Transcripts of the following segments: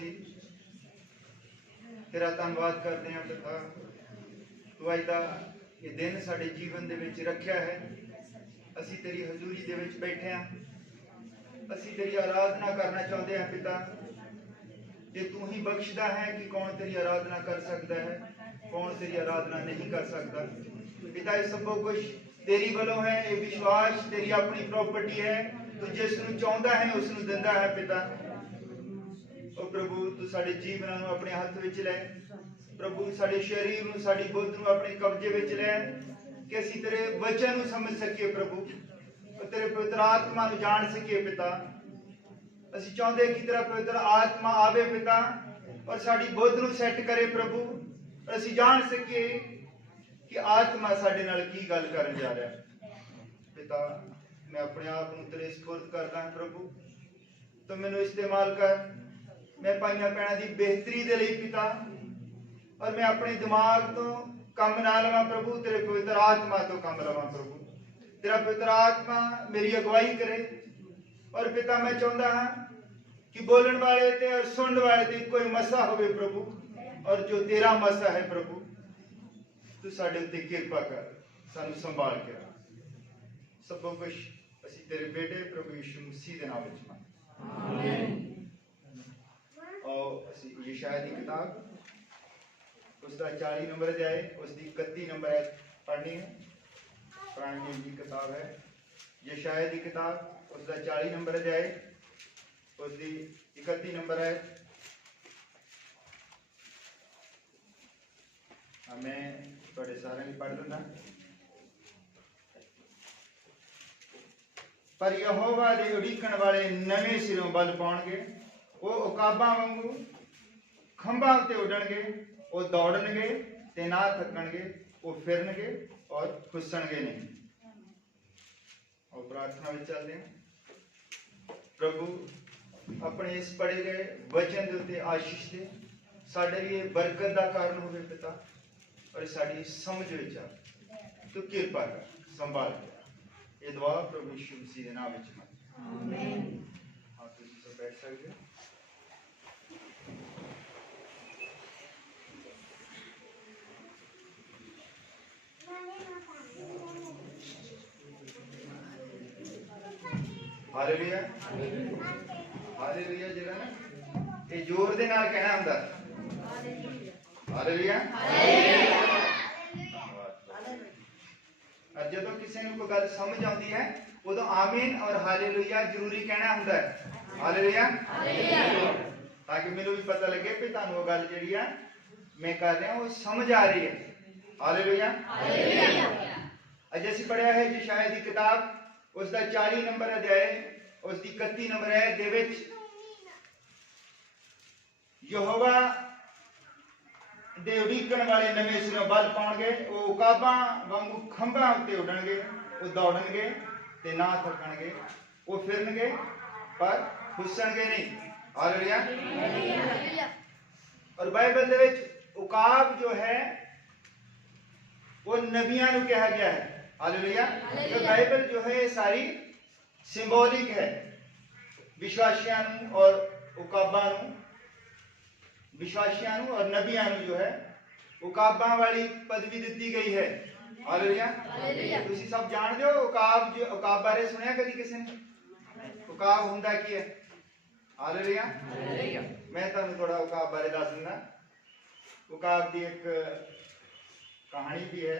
मसीह तेरा धन्नवाद करते हैं पिता, तू अज का ये दिन साडे जीवन दे विच रखिया है। असी तेरी हजूरी दे विच बैठे हैं, असी तेरी आराधना करना चाहते हैं पिता। जे तू ही बख्शदा है कि कौन तेरी आराधना कर सकता है, कौन तेरी आराधना नहीं कर सकता। पिता ये सब कुछ तेरी वालों है, ये विश्वास तेरी अपनी प्रॉपर्टी है। तू जिसनूं चाहुंदा है उसनूं दिंदा है पिता। ओ प्रभु तू साडे जीवनां नूं अपने हत्थ विच लै प्रभु, साडे शरीर नूं साडी बुद्ध नूं अपने कब्जे विच लै कि असीं तेरे वचन नूं समझ सकीए प्रभु, तेरे पवित्र आत्मा नूं जान सकीए पिता। असीं चाहुंदे कि तेरा पवित्र आत्मा आवे पिता और साडी बुद्ध नूं सैट करे प्रभु, असीं जान सकीए कि आत्मा साडे नाल की गल करन जा रहा है पिता। मैं अपने आप नूं तेरे सुपुर्द करदा हां प्रभु, तो मैनूं इस्तेमाल कर। मैं पाइयां भैणां दी बेहतरी दे लई पिता, और मैं अपने दिमाग तो कम ना लवां प्रभु, तेरे पवित्र आत्मा तो कम लवां प्रभु। तेरा पवित्र आत्मा मेरी अगुवाई करे। और पिता मैं चाहुंदा हां कि बोलण वाले ते और सुनण वाले ते कोई मसा होवे प्रभु, और जो तेरा मसा है प्रभु तू साडे उत्ते किरपा कर, सानू संभाल के रख। सब कुछ असीं तेरे बेटे प्रभु यीशु मसीह दे नाम विच मंगदे आमीन। और असीं यशायाह दी किताब उसका 40 नंबर अध्याय उसकी 31 नंबर है पढ़नी है। पुराने नियम की किताब है यशायाह की किताब, उसका 40 नंबर अध्याय उसकी 31 नंबर है। मैं थोड़े सारे नहीं पढ़ दूंगा। पर यहोवा दे उड़ीकण वाले नवे सिरों बल पाउणगे, वो उकाबां वांगू खंभां उत्ते उडणगे, वो दौड़नगे ते ना थकणगे, वो फिरनगे और खुसणगे नहीं। और प्रार्थना में चलते हैं। प्रभु अपने इस पढ़े गए वचन के उत्ते आशीष दे, साडे लिए बरकत का कारण होवे पिता, और साडी समझ विच आ तो किरपा कर, संभाल कर। ये दुआ प्रभु यीशु मसीह दे नाम विच मंगदे आमीन। हाँ तुसीं सब बैठ सकदे हो। Hallelujah hallelujah. जिहड़ा ना ये जोर दे नाल कहना हुंदा हालेलुया। और जदों किसी नूं कोई गल समझ आउंदी है उदों आमीन और हालेलुया जरूरी कहना हुंदा है। हालेलुया ताकि मैनूं भी पता लगे कि तुहानूं वो गल जिहड़ी आ मैं कर रहा वो समझ आ रही है। हालेलुया। अज असीं पढ़िया है यशायाह दी किताब उसका 40 नंबर अध्याय उसकी 31 नंबर है दे विच यहोवा दे उड़ीकण वाले नवे सिरों बल पाउणगे, वो उकाबां वांगू खंभां उत्ते उडणगे, वो दौड़नगे ते ना थकणगे, वो फिरनगे पर खुसणगे नहीं। हालेलुया। और बाइबल दे विच उकाब जो है वो नबियां नूं कहा गया है। हालेलुया। तो बाइबल जो है सारी सिंबॉलिक है, विश्वासियां नूं और उकाबां नूं, विश्वासियां नूं और नबियां नूं जो है उकाबां वाली पदवी दी गई है। हालेलुया। तुसीं सब जानदे हो उकाब, जो उकाब बारे सुनिया कदी किसी ने? उकाब हुंदा की है? हालेलुया। मैं तुहानूं थोड़ा उकाब बारे दस दूंगा। उकाब की एक कहानी भी है।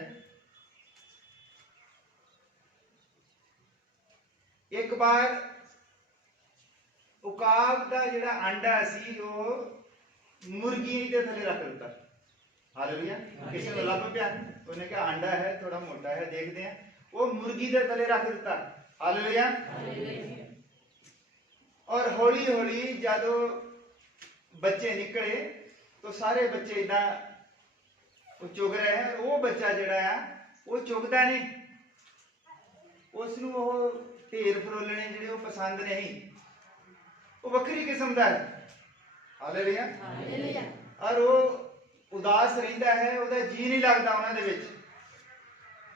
एक बार उकाब का जिहड़ा अंडा सी वो मुर्गी दे थले रख दिता। हालेलुया। किसी को लभ पिया, उन्हें कहा अंडा है थोड़ा मोटा है देखते हैं, वो मुर्गी दे थले रख दिता। हालेलुया। और हौली हौली जदों बच्चे निकले तो सारे बच्चे इदा चुग रहे हैं, वो बच्चा जिहड़ा आ वो चुगदा नहीं, उसनूं वो ढेर फरोलने जिहड़े वो पसंद नहीं, वो वक्री किस्म का है। हालेलुया। और वो उदास रहिंदा है, उसदा जी नहीं लगता उन्हां दे विच।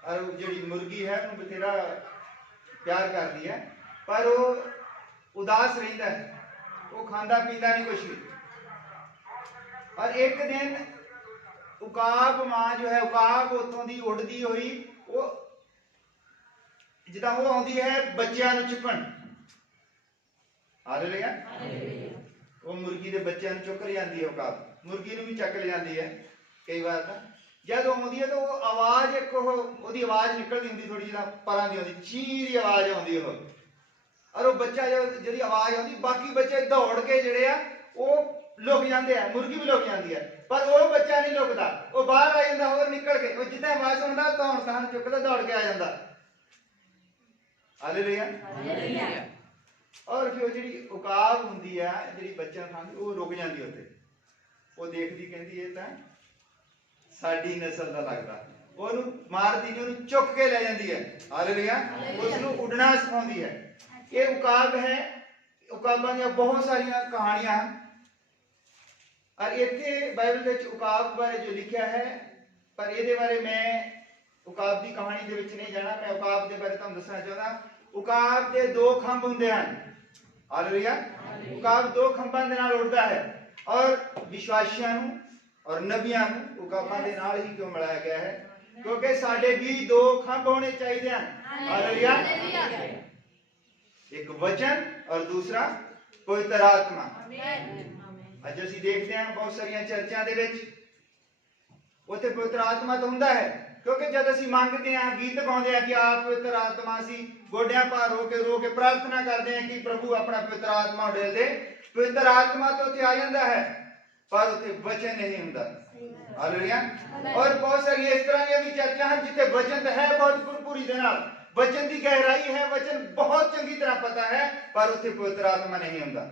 और जिहड़ी मुर्गी है उन्हें बथेरा प्यार करदी है, पर वो उदास रहिंदा है, वो खांदा पींदा नहीं कुछ भी। और एक दिन उकाब मां जो है, उकाब उतों दी उड़दी हुई वो जिदा वो आउंदी है बच्चों नूं चुकण। हालेलुया। वो मुर्गी दे बच्चों नूं चुक ले जांदी है, उकाब मुर्गी नूं भी चक ले जांदी है कई बार। तो जब आउंदी है तो वो आवाज एक ओदी आवाज निकलदी हुंदी थोड़ी जिदा परां दी आउंदी, चीं दी आवाज आउंदी हो, और वो बच्चा जो जिहदी आवाज आउंदी बाकी बच्चे दौड़ के जिहड़े आ वो लुक जाते हैं, मुर्गी भी लुक जाती है, पर वो बच्चा नहीं लुकता, वो बाहर आ जाता और निकल के, वो जितना आवाज सुनता धौण तान चुकता दौड़ के आ जाता। हालेलुया। और फिर जी उकाब होंगी है जी बच्चा खाती वो रुक जाती उत्ते, वो देखती कहती ये तो साडी नस्ल का लगता, वो मारती नहीं, उन्हें चुक के ले जाती है। हालेलुया। उसनूं उड़ना सिखाती है। ये उकाब है, उकाबां दी बहुत सारिया कहानियां हैं, और इत्थे बाइबल विच उकाब बारे जो लिखा है, पर ये बारे मैं उकाब की कहानी दे विच नहीं जाना, मैं उकाब के बारे तुहानूं दसना चाहता। उकाब के दो खंभ हुंदे हन। हालेलुया। उकाब दो खंभां दे नाल उड़दा है, और विश्वासियां नूं और नबियां नूं उकाबां दे नाल ही क्यों मिलाया गया है? क्योंकि साडे भी दो खंभ होने चाहिए हन। हालेलुया। एक वचन और दूसरा पवित्र आत्मा। अज असीं देखते हैं बहुत सारिया चर्चा दे विच उत्थे पवित्र आत्मा तो हुंदा है, क्योंकि जब असीं मंगते हैं, गीत गाउंदे हैं कि आप पवित्र आत्मा, असीं गोड्यां भार रो के प्रार्थना करते हैं कि प्रभु अपना पवित्र आत्मा उडेल दे, पवित्र आत्मा तो उत्थे आ जांदा है, पर उत्थे वचन नहीं हुंदा। हालेलुया। और बहुत सारी इस तरह की भी चर्चा हैं जिथे वचन तो है बहुत भरपूरी दे नाल, वचन की गहराई है, वचन बहुत चंगी तरह पता है, पर उत्थे पवित्र आत्मा नहीं हुंदा।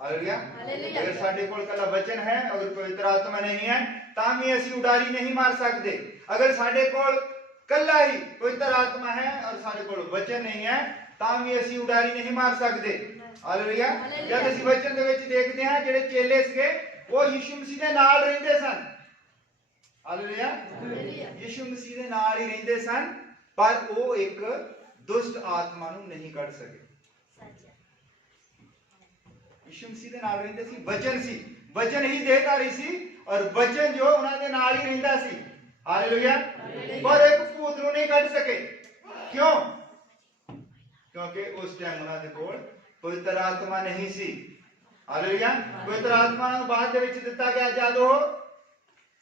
हालेलुया। अगर साडे कोल कला वचन है, अगर पवित्र आत्मा नहीं है, तां भी असीं उडारी नहीं मार सकते। अगर साडे कोल कला ही पवित्र आत्मा है और साडे कोल वचन नहीं है, तां भी असीं उडारी नहीं मार सकते। हालेलुया। जब असीं वचन दे विच देखते हैं जिहड़े चेले सीगे वो यीशु मसीह दे नाल रहिंदे सन। हालेलुया। यीशु मसीह दे नाल ही रहिंदे सन, पर वो एक दुष्ट आत्मा नूं नहीं कढ सके। यीशु मसीह दे नाल रहिंदे सी, वचन सी, वचन ही देहधारी सी, और वचन जो उन्हां दे नाल ही रहिंदा सी। हालेलुया। पर एक भूत नूं नहीं कढ सके। क्यों? क्योंकि उस टाइम उन्हां दे कोल पवित्र आत्मा नहीं सी। हालेलुया। पवित्र आत्मा नूं बाद दे विच दित्ता गया जद वो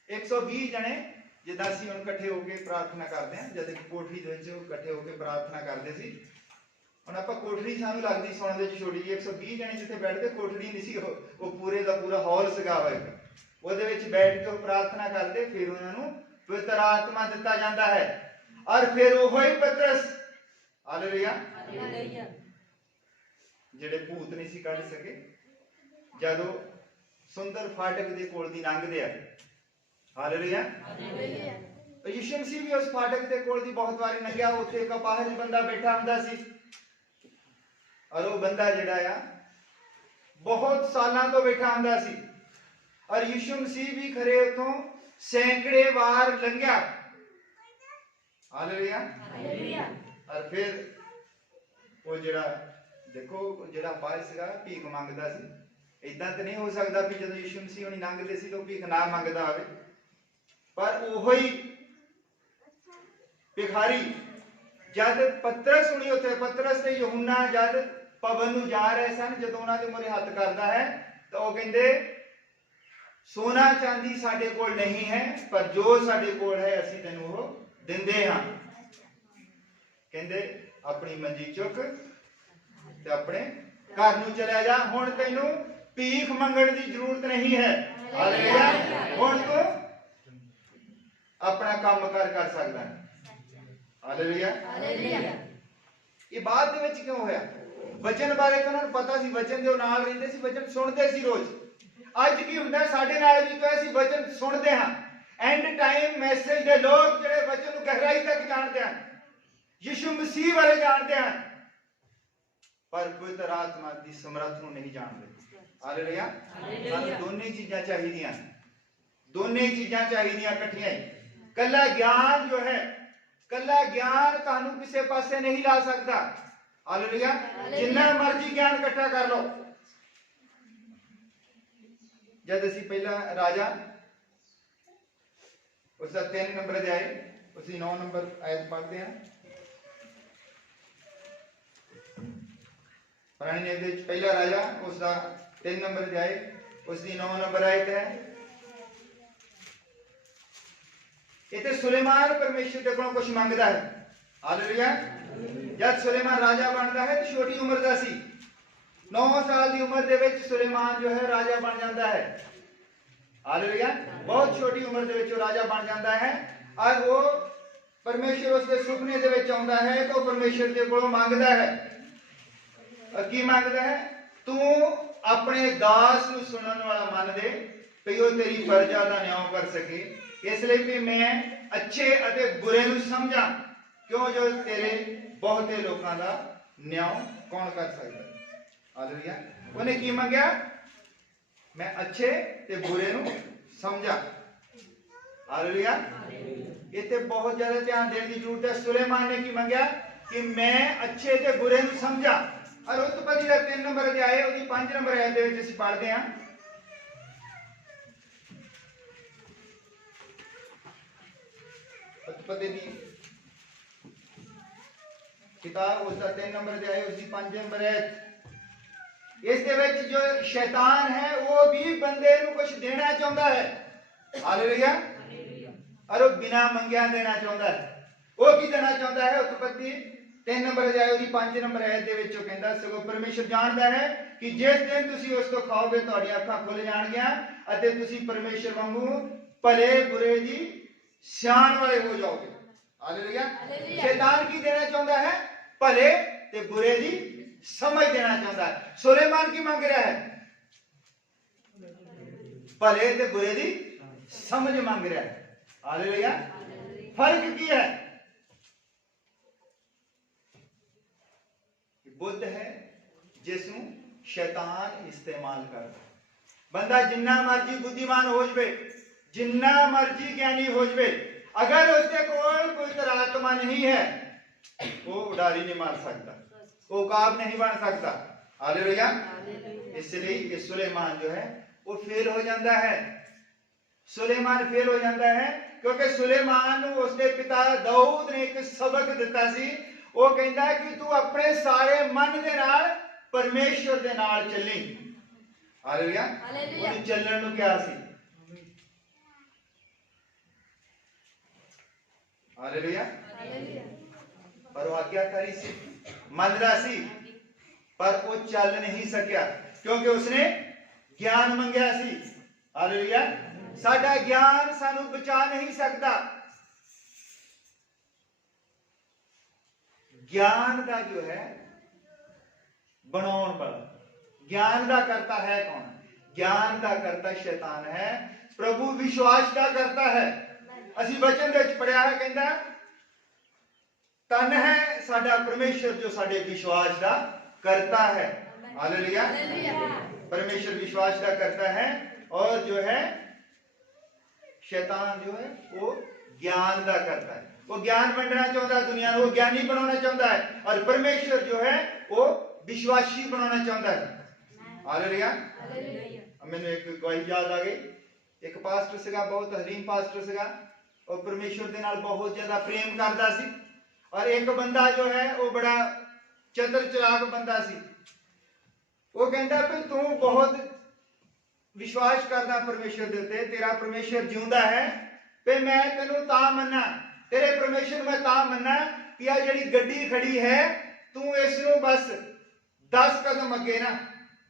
120 जने जिद्दां असीं हुण इकट्ठे होकर प्रार्थना करते हैं, जद कोठरी दे विच इकट्ठे होकर प्रार्थना करते सी, ਹੁਣ ਆਪਾਂ ਕੋਠੜੀ ਸਾਨੂੰ ਲੱਗਦੀ ਸੁਣਨ ਦੇ ਵਿੱਚ ਛੋਟੀ ਜਿਹੀ 120 ਜਣੇ ਜਿੱਥੇ ਬੈਠਦੇ, ਕੋਠੜੀ ਨਹੀਂ ਸੀ ਉਹ ਪੂਰੇ ਦਾ ਪੂਰਾ ਹਾਲ ਸੀਗਾ ਹੋਇਆ, ਉਹਦੇ ਵਿੱਚ ਬੈਠ ਕੇ ਉਹ ਪ੍ਰਾਰਥਨਾ ਕਰਦੇ, ਫਿਰ ਉਹਨਾਂ ਨੂੰ ਪਵਿੱਤਰ ਆਤਮਾ ਦਿੱਤਾ ਜਾਂਦਾ ਹੈ, ਔਰ ਫਿਰ ਉਹ ਹੀ ਪਤਰਸ, ਹਾਲੇਲੂਇਆ, ਜਿਹੜੇ ਭੂਤ ਨਹੀਂ ਸੀ ਕੱਢ ਸਕੇ, ਜਦੋਂ ਸੁੰਦਰ ਫਾਟਕ ਦੇ ਕੋਲ ਦੀ ਲੰਘਦੇ ਆ, ਹਾਲੇਲੂਇਆ, ਯਿਸੂ ਮਸੀਹ ਵੀ ਉਸ ਫਾਟਕ ਦੇ ਕੋਲ ਦੀ ਬਹੁਤ ਵਾਰੀ ਲੰਘਿਆ, ਉੱਥੇ ਇੱਕ ਅਪਾਹਜ ਬੰਦਾ ਬੈਠਾ ਹੁੰਦਾ ਸੀ, और वो बंदा जिहड़ा आ बहुत सालों तो बैठा हुंदा सी, और यीशु मसीह भी खरे उतों सैकड़े बार लंघिया। हालेलुया। और फिर वो जिहड़ा देखो जिहड़ा बाहर सीगा भीख मंगदा सी, इदां तो नहीं हो सकता भी जदों यीशु मसीह हुणी लंघदे सी तो भीख ना मंगदा होवे, पर ओहो ही भिखारी जद पतरस हुणी उत्थे, पतरस ते यूहन्ना जद भवन नूं जा रहे सन, जदों उन्हां दे मूहरे हत्थ करदा है तो वो कहंदे सोना चांदी साडे कोल नहीं है, पर जो साडे कोल है असीं तैनूं ओह दिंदे हां। कहंदे अपनी मंजी चुक ते अपने घर नूं चला जा, हुण तैनूं भीख मंगण दी जरूरत नहीं है। हालेलुया। हुण तूं अपना काम कर सकदा है। हालेलुया। ये बात दे विच क्यों होया? वचन बारे तो उन्होंने पता सी, वचन दे नाल रहिंदे सी, वचन सुनदे सी रोज। अज की हुंदा साडे नाल भी कोई असीं वचन सुनदे हां, एंड टाइम मैसेज दे लोग जिहड़े वचन नूं गहराई तक जानदे हन, यीशु मसीह बारे जानदे हन, पर पवित्र आत्मा दी समर्थ नूं नहीं जानदे। हालेलुया। सानूं दोने चीज़ां चाहीदियां, दोने चीज़ां चाहीदियां इकट्ठियां ही। कल्ला ज्ञान जो है, कल्ला ज्ञान तुहानूं किसी पासे नहीं ला सकता। हालेलुया। जिन्ना मर्जी ज्ञान इकट्ठा कर लो, जब असी पहला राजा उसका 3 नंबर अध्याय उसकी 9 नंबर आयत पढ़ते हैं। पुराने नियम दे पहला राजा उसका 3 नंबर अध्याय उसकी 9 नंबर आयत है। इतने सुलेमान परमेश्वर के कोलों कुछ मांगता है। हालेलुया। जब सुलेमान राजा बनता है तो छोटी उम्र का सी 9 साल की उम्र दे विच सुलेमान जो है राजा बन जाता है। हालेलुया। बहुत छोटी उम्र दे विच राजा बन जाता है और वो परमेश्वर उसके सुपने दे विच आउंदा है तो परमेश्वर के कोलों मांगता है। और की मांगता है? तू अपने दास नूं सुनने वाला मन दे कि वो तेरी प्रजा का न्याय कर सके, इसलिए भी मैं अच्छे अते बुरे नूं समझा, क्यों जो तेरे बहुते लोगों का न्याय कौन कर सकता है। हालेलुया। उन्हें की मांगया? मैं अच्छे ते बुरे नूं समझा। हालेलुया। इतने बहुत ज्यादा ध्यान देने की जरूरत है। सुलेमान ने की मांगया कि मैं अच्छे ते बुरे नूं समझा। और उत्पत्ति का 3 नंबर अध्याय उसकी 5 नंबर आयत दे विच असीं पढ़दे हां। उत्पत्ति दी किताब उसका 3 नंबर अध्याय उसकी 5 नंबर आयत। इस दे विच जो शैतान है वो भी बंदे नूं कुछ देना चाहता है। हालेलुया। और वो बिना मंगिया देना चाहता है। वो की देना चाहता है? उत्पत्ति 3 नंबर अध्याय उसकी 5 नंबर आयत दे विच कहंदा सगों परमेश्वर जानता है कि जिस दिन तुसीं उस तो खाओगे तुहाडी अखां खुल जाणगियां अते तुसीं परमेश्वर वांगू भले बुरे दी सियाण वाले हो जाओगे। हालेलुया। शैतान की देना चाहता है? भले ते बुरे दी समझ देना चाहता है। सुलेमान की मांग रहा है? भले ते बुरे दी समझ मांग रहा है। हालेलुया। फर्क की है? बुद्ध है जिसनू शैतान इस्तेमाल करता। बंदा जिन्ना मर्जी बुद्धिमान हो जाए, जिन्ना मर्जी ज्ञानी हो जाए, अगर उसके कोल पवित्र आत्मा नहीं है वो उड़ारी नहीं मार सकता, वो उकाब नहीं बन सकता। हालेलुया। इसलिए ये सुलेमान जो है वो फेल हो जाता है। सुलेमान फेल हो जाता है क्योंकि सुलेमान उसके पिता दाऊद ने एक सबक दिता सी। वो कहता है कि तू अपने सारे मन दे नाल परमेश्वर दे नाल चली। हालेलुया। वो चलण नूं क्या सी? हालेलुया। पर वो आज्ञाकारी सी, मनदा सी, पर वो चल नहीं सकिया क्योंकि उसने ज्ञान मंगया सी। हालेलुया। साडा ज्ञान सानू बचा नहीं सकता। ज्ञान का जो है बनाउण वाला, ज्ञान का करता है कौन? ज्ञान का करता शैतान है। प्रभु विश्वास का करता है। असी वचन दे विच पढ़िया है, कहंदा तन है साडा परमेश्वर जो साडे विश्वास का करता है। हालेलुया। परमेश्वर विश्वास का करता है और जो है शैतान जो है वो ज्ञान का करता है। वो ज्ञान बांटना चाहता है दुनिया को, वो ज्ञानी बनाना चाहता है, और परमेश्वर जो है वो विश्वासी बनाना चाहता है। हालेलुया। मैंने एक गवाही याद आ गई। एक पास्टर सीगा, बहुत हरीम पास्टर सीगा, और परमेश्वर के नाल बहुत ज्यादा प्रेम करता सी। और एक बंदा जो है वो बड़ा चतुर चलाक बंदा सी। वो कहता भी तू बहुत विश्वास करदा परमेश्वर दे उत्ते, तेरा परमेश्वर जिंदा है, पे मैं तेनू तां मन्ना, तेरे परमेश्वर मैं तां मन्ना कि आ जिहड़ी गड्डी खड़ी है तू इस नू बस 10 कदम अगे ना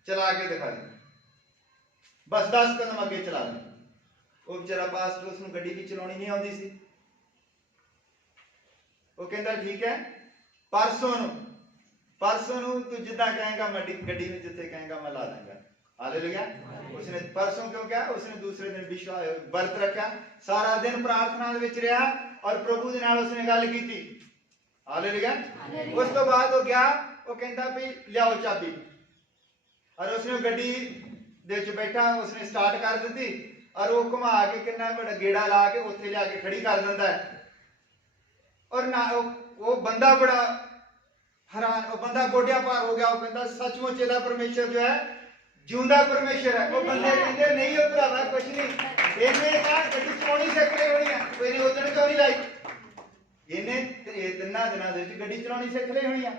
चला के दिखा दे, बस 10 कदम अगे चला दे। वो बेचारा पास्टर उसनू गड्डी भी चलाउणी नहीं आउंदी सी। वो कहता ठीक है, परसों नू तू जिद्दां कहेगा मैं गड्डी में जिथे कहेगा मैं ला दूंगा। हालेलुया। उसने परसों क्यों क्या, उसने दूसरे दिन विश्वास व्रत रखा, सारा दिन प्रार्थना विच रहा और प्रभु दे नाल उसने गल कीती। हालेलुया। उस तो बाद वो गया, वो कहता भी लियाओ चाबी, और उसने गड्डी दे विच बैठा, उसने स्टार्ट कर दी और वो घुमा के कितना बड़ा गेड़ा ला के उत्थे लिया के खड़ी कर दिंदा है। और ना वो बंदा बड़ा हैरान, वो बंदा गोडिया पार हो गया। वो कहता सचमुच ਇਹਦਾ परमेश्वर जो है ਜਿਉਂਦਾ ਪਰਮੇਸ਼ਰ ਹੈ। ਉਹ ਬੰਦੇ ਕਹਿੰਦੇ ਨਹੀਂ ਉਹ ਭਰਾਵਾ ਕੁਛ ਨਹੀਂ, ਇਹਨੇ ਤਾਂ ਗੱਡੀ ਚਲਾਉਣੀ ਸਿੱਖ ਲਈ ਹੋਣੀ ਆ, ਇਹਨੇ ਉਦੋਂ ਕਿਉਂ ਨਹੀਂ ਲਾਈ, ਇਹਨੇ 3 ਦਿਨਾਂ ਦੇ ਵਿੱਚ ਗੱਡੀ ਚਲਾਉਣੀ ਸਿੱਖ ਲਈ ਹੋਣੀ ਆ,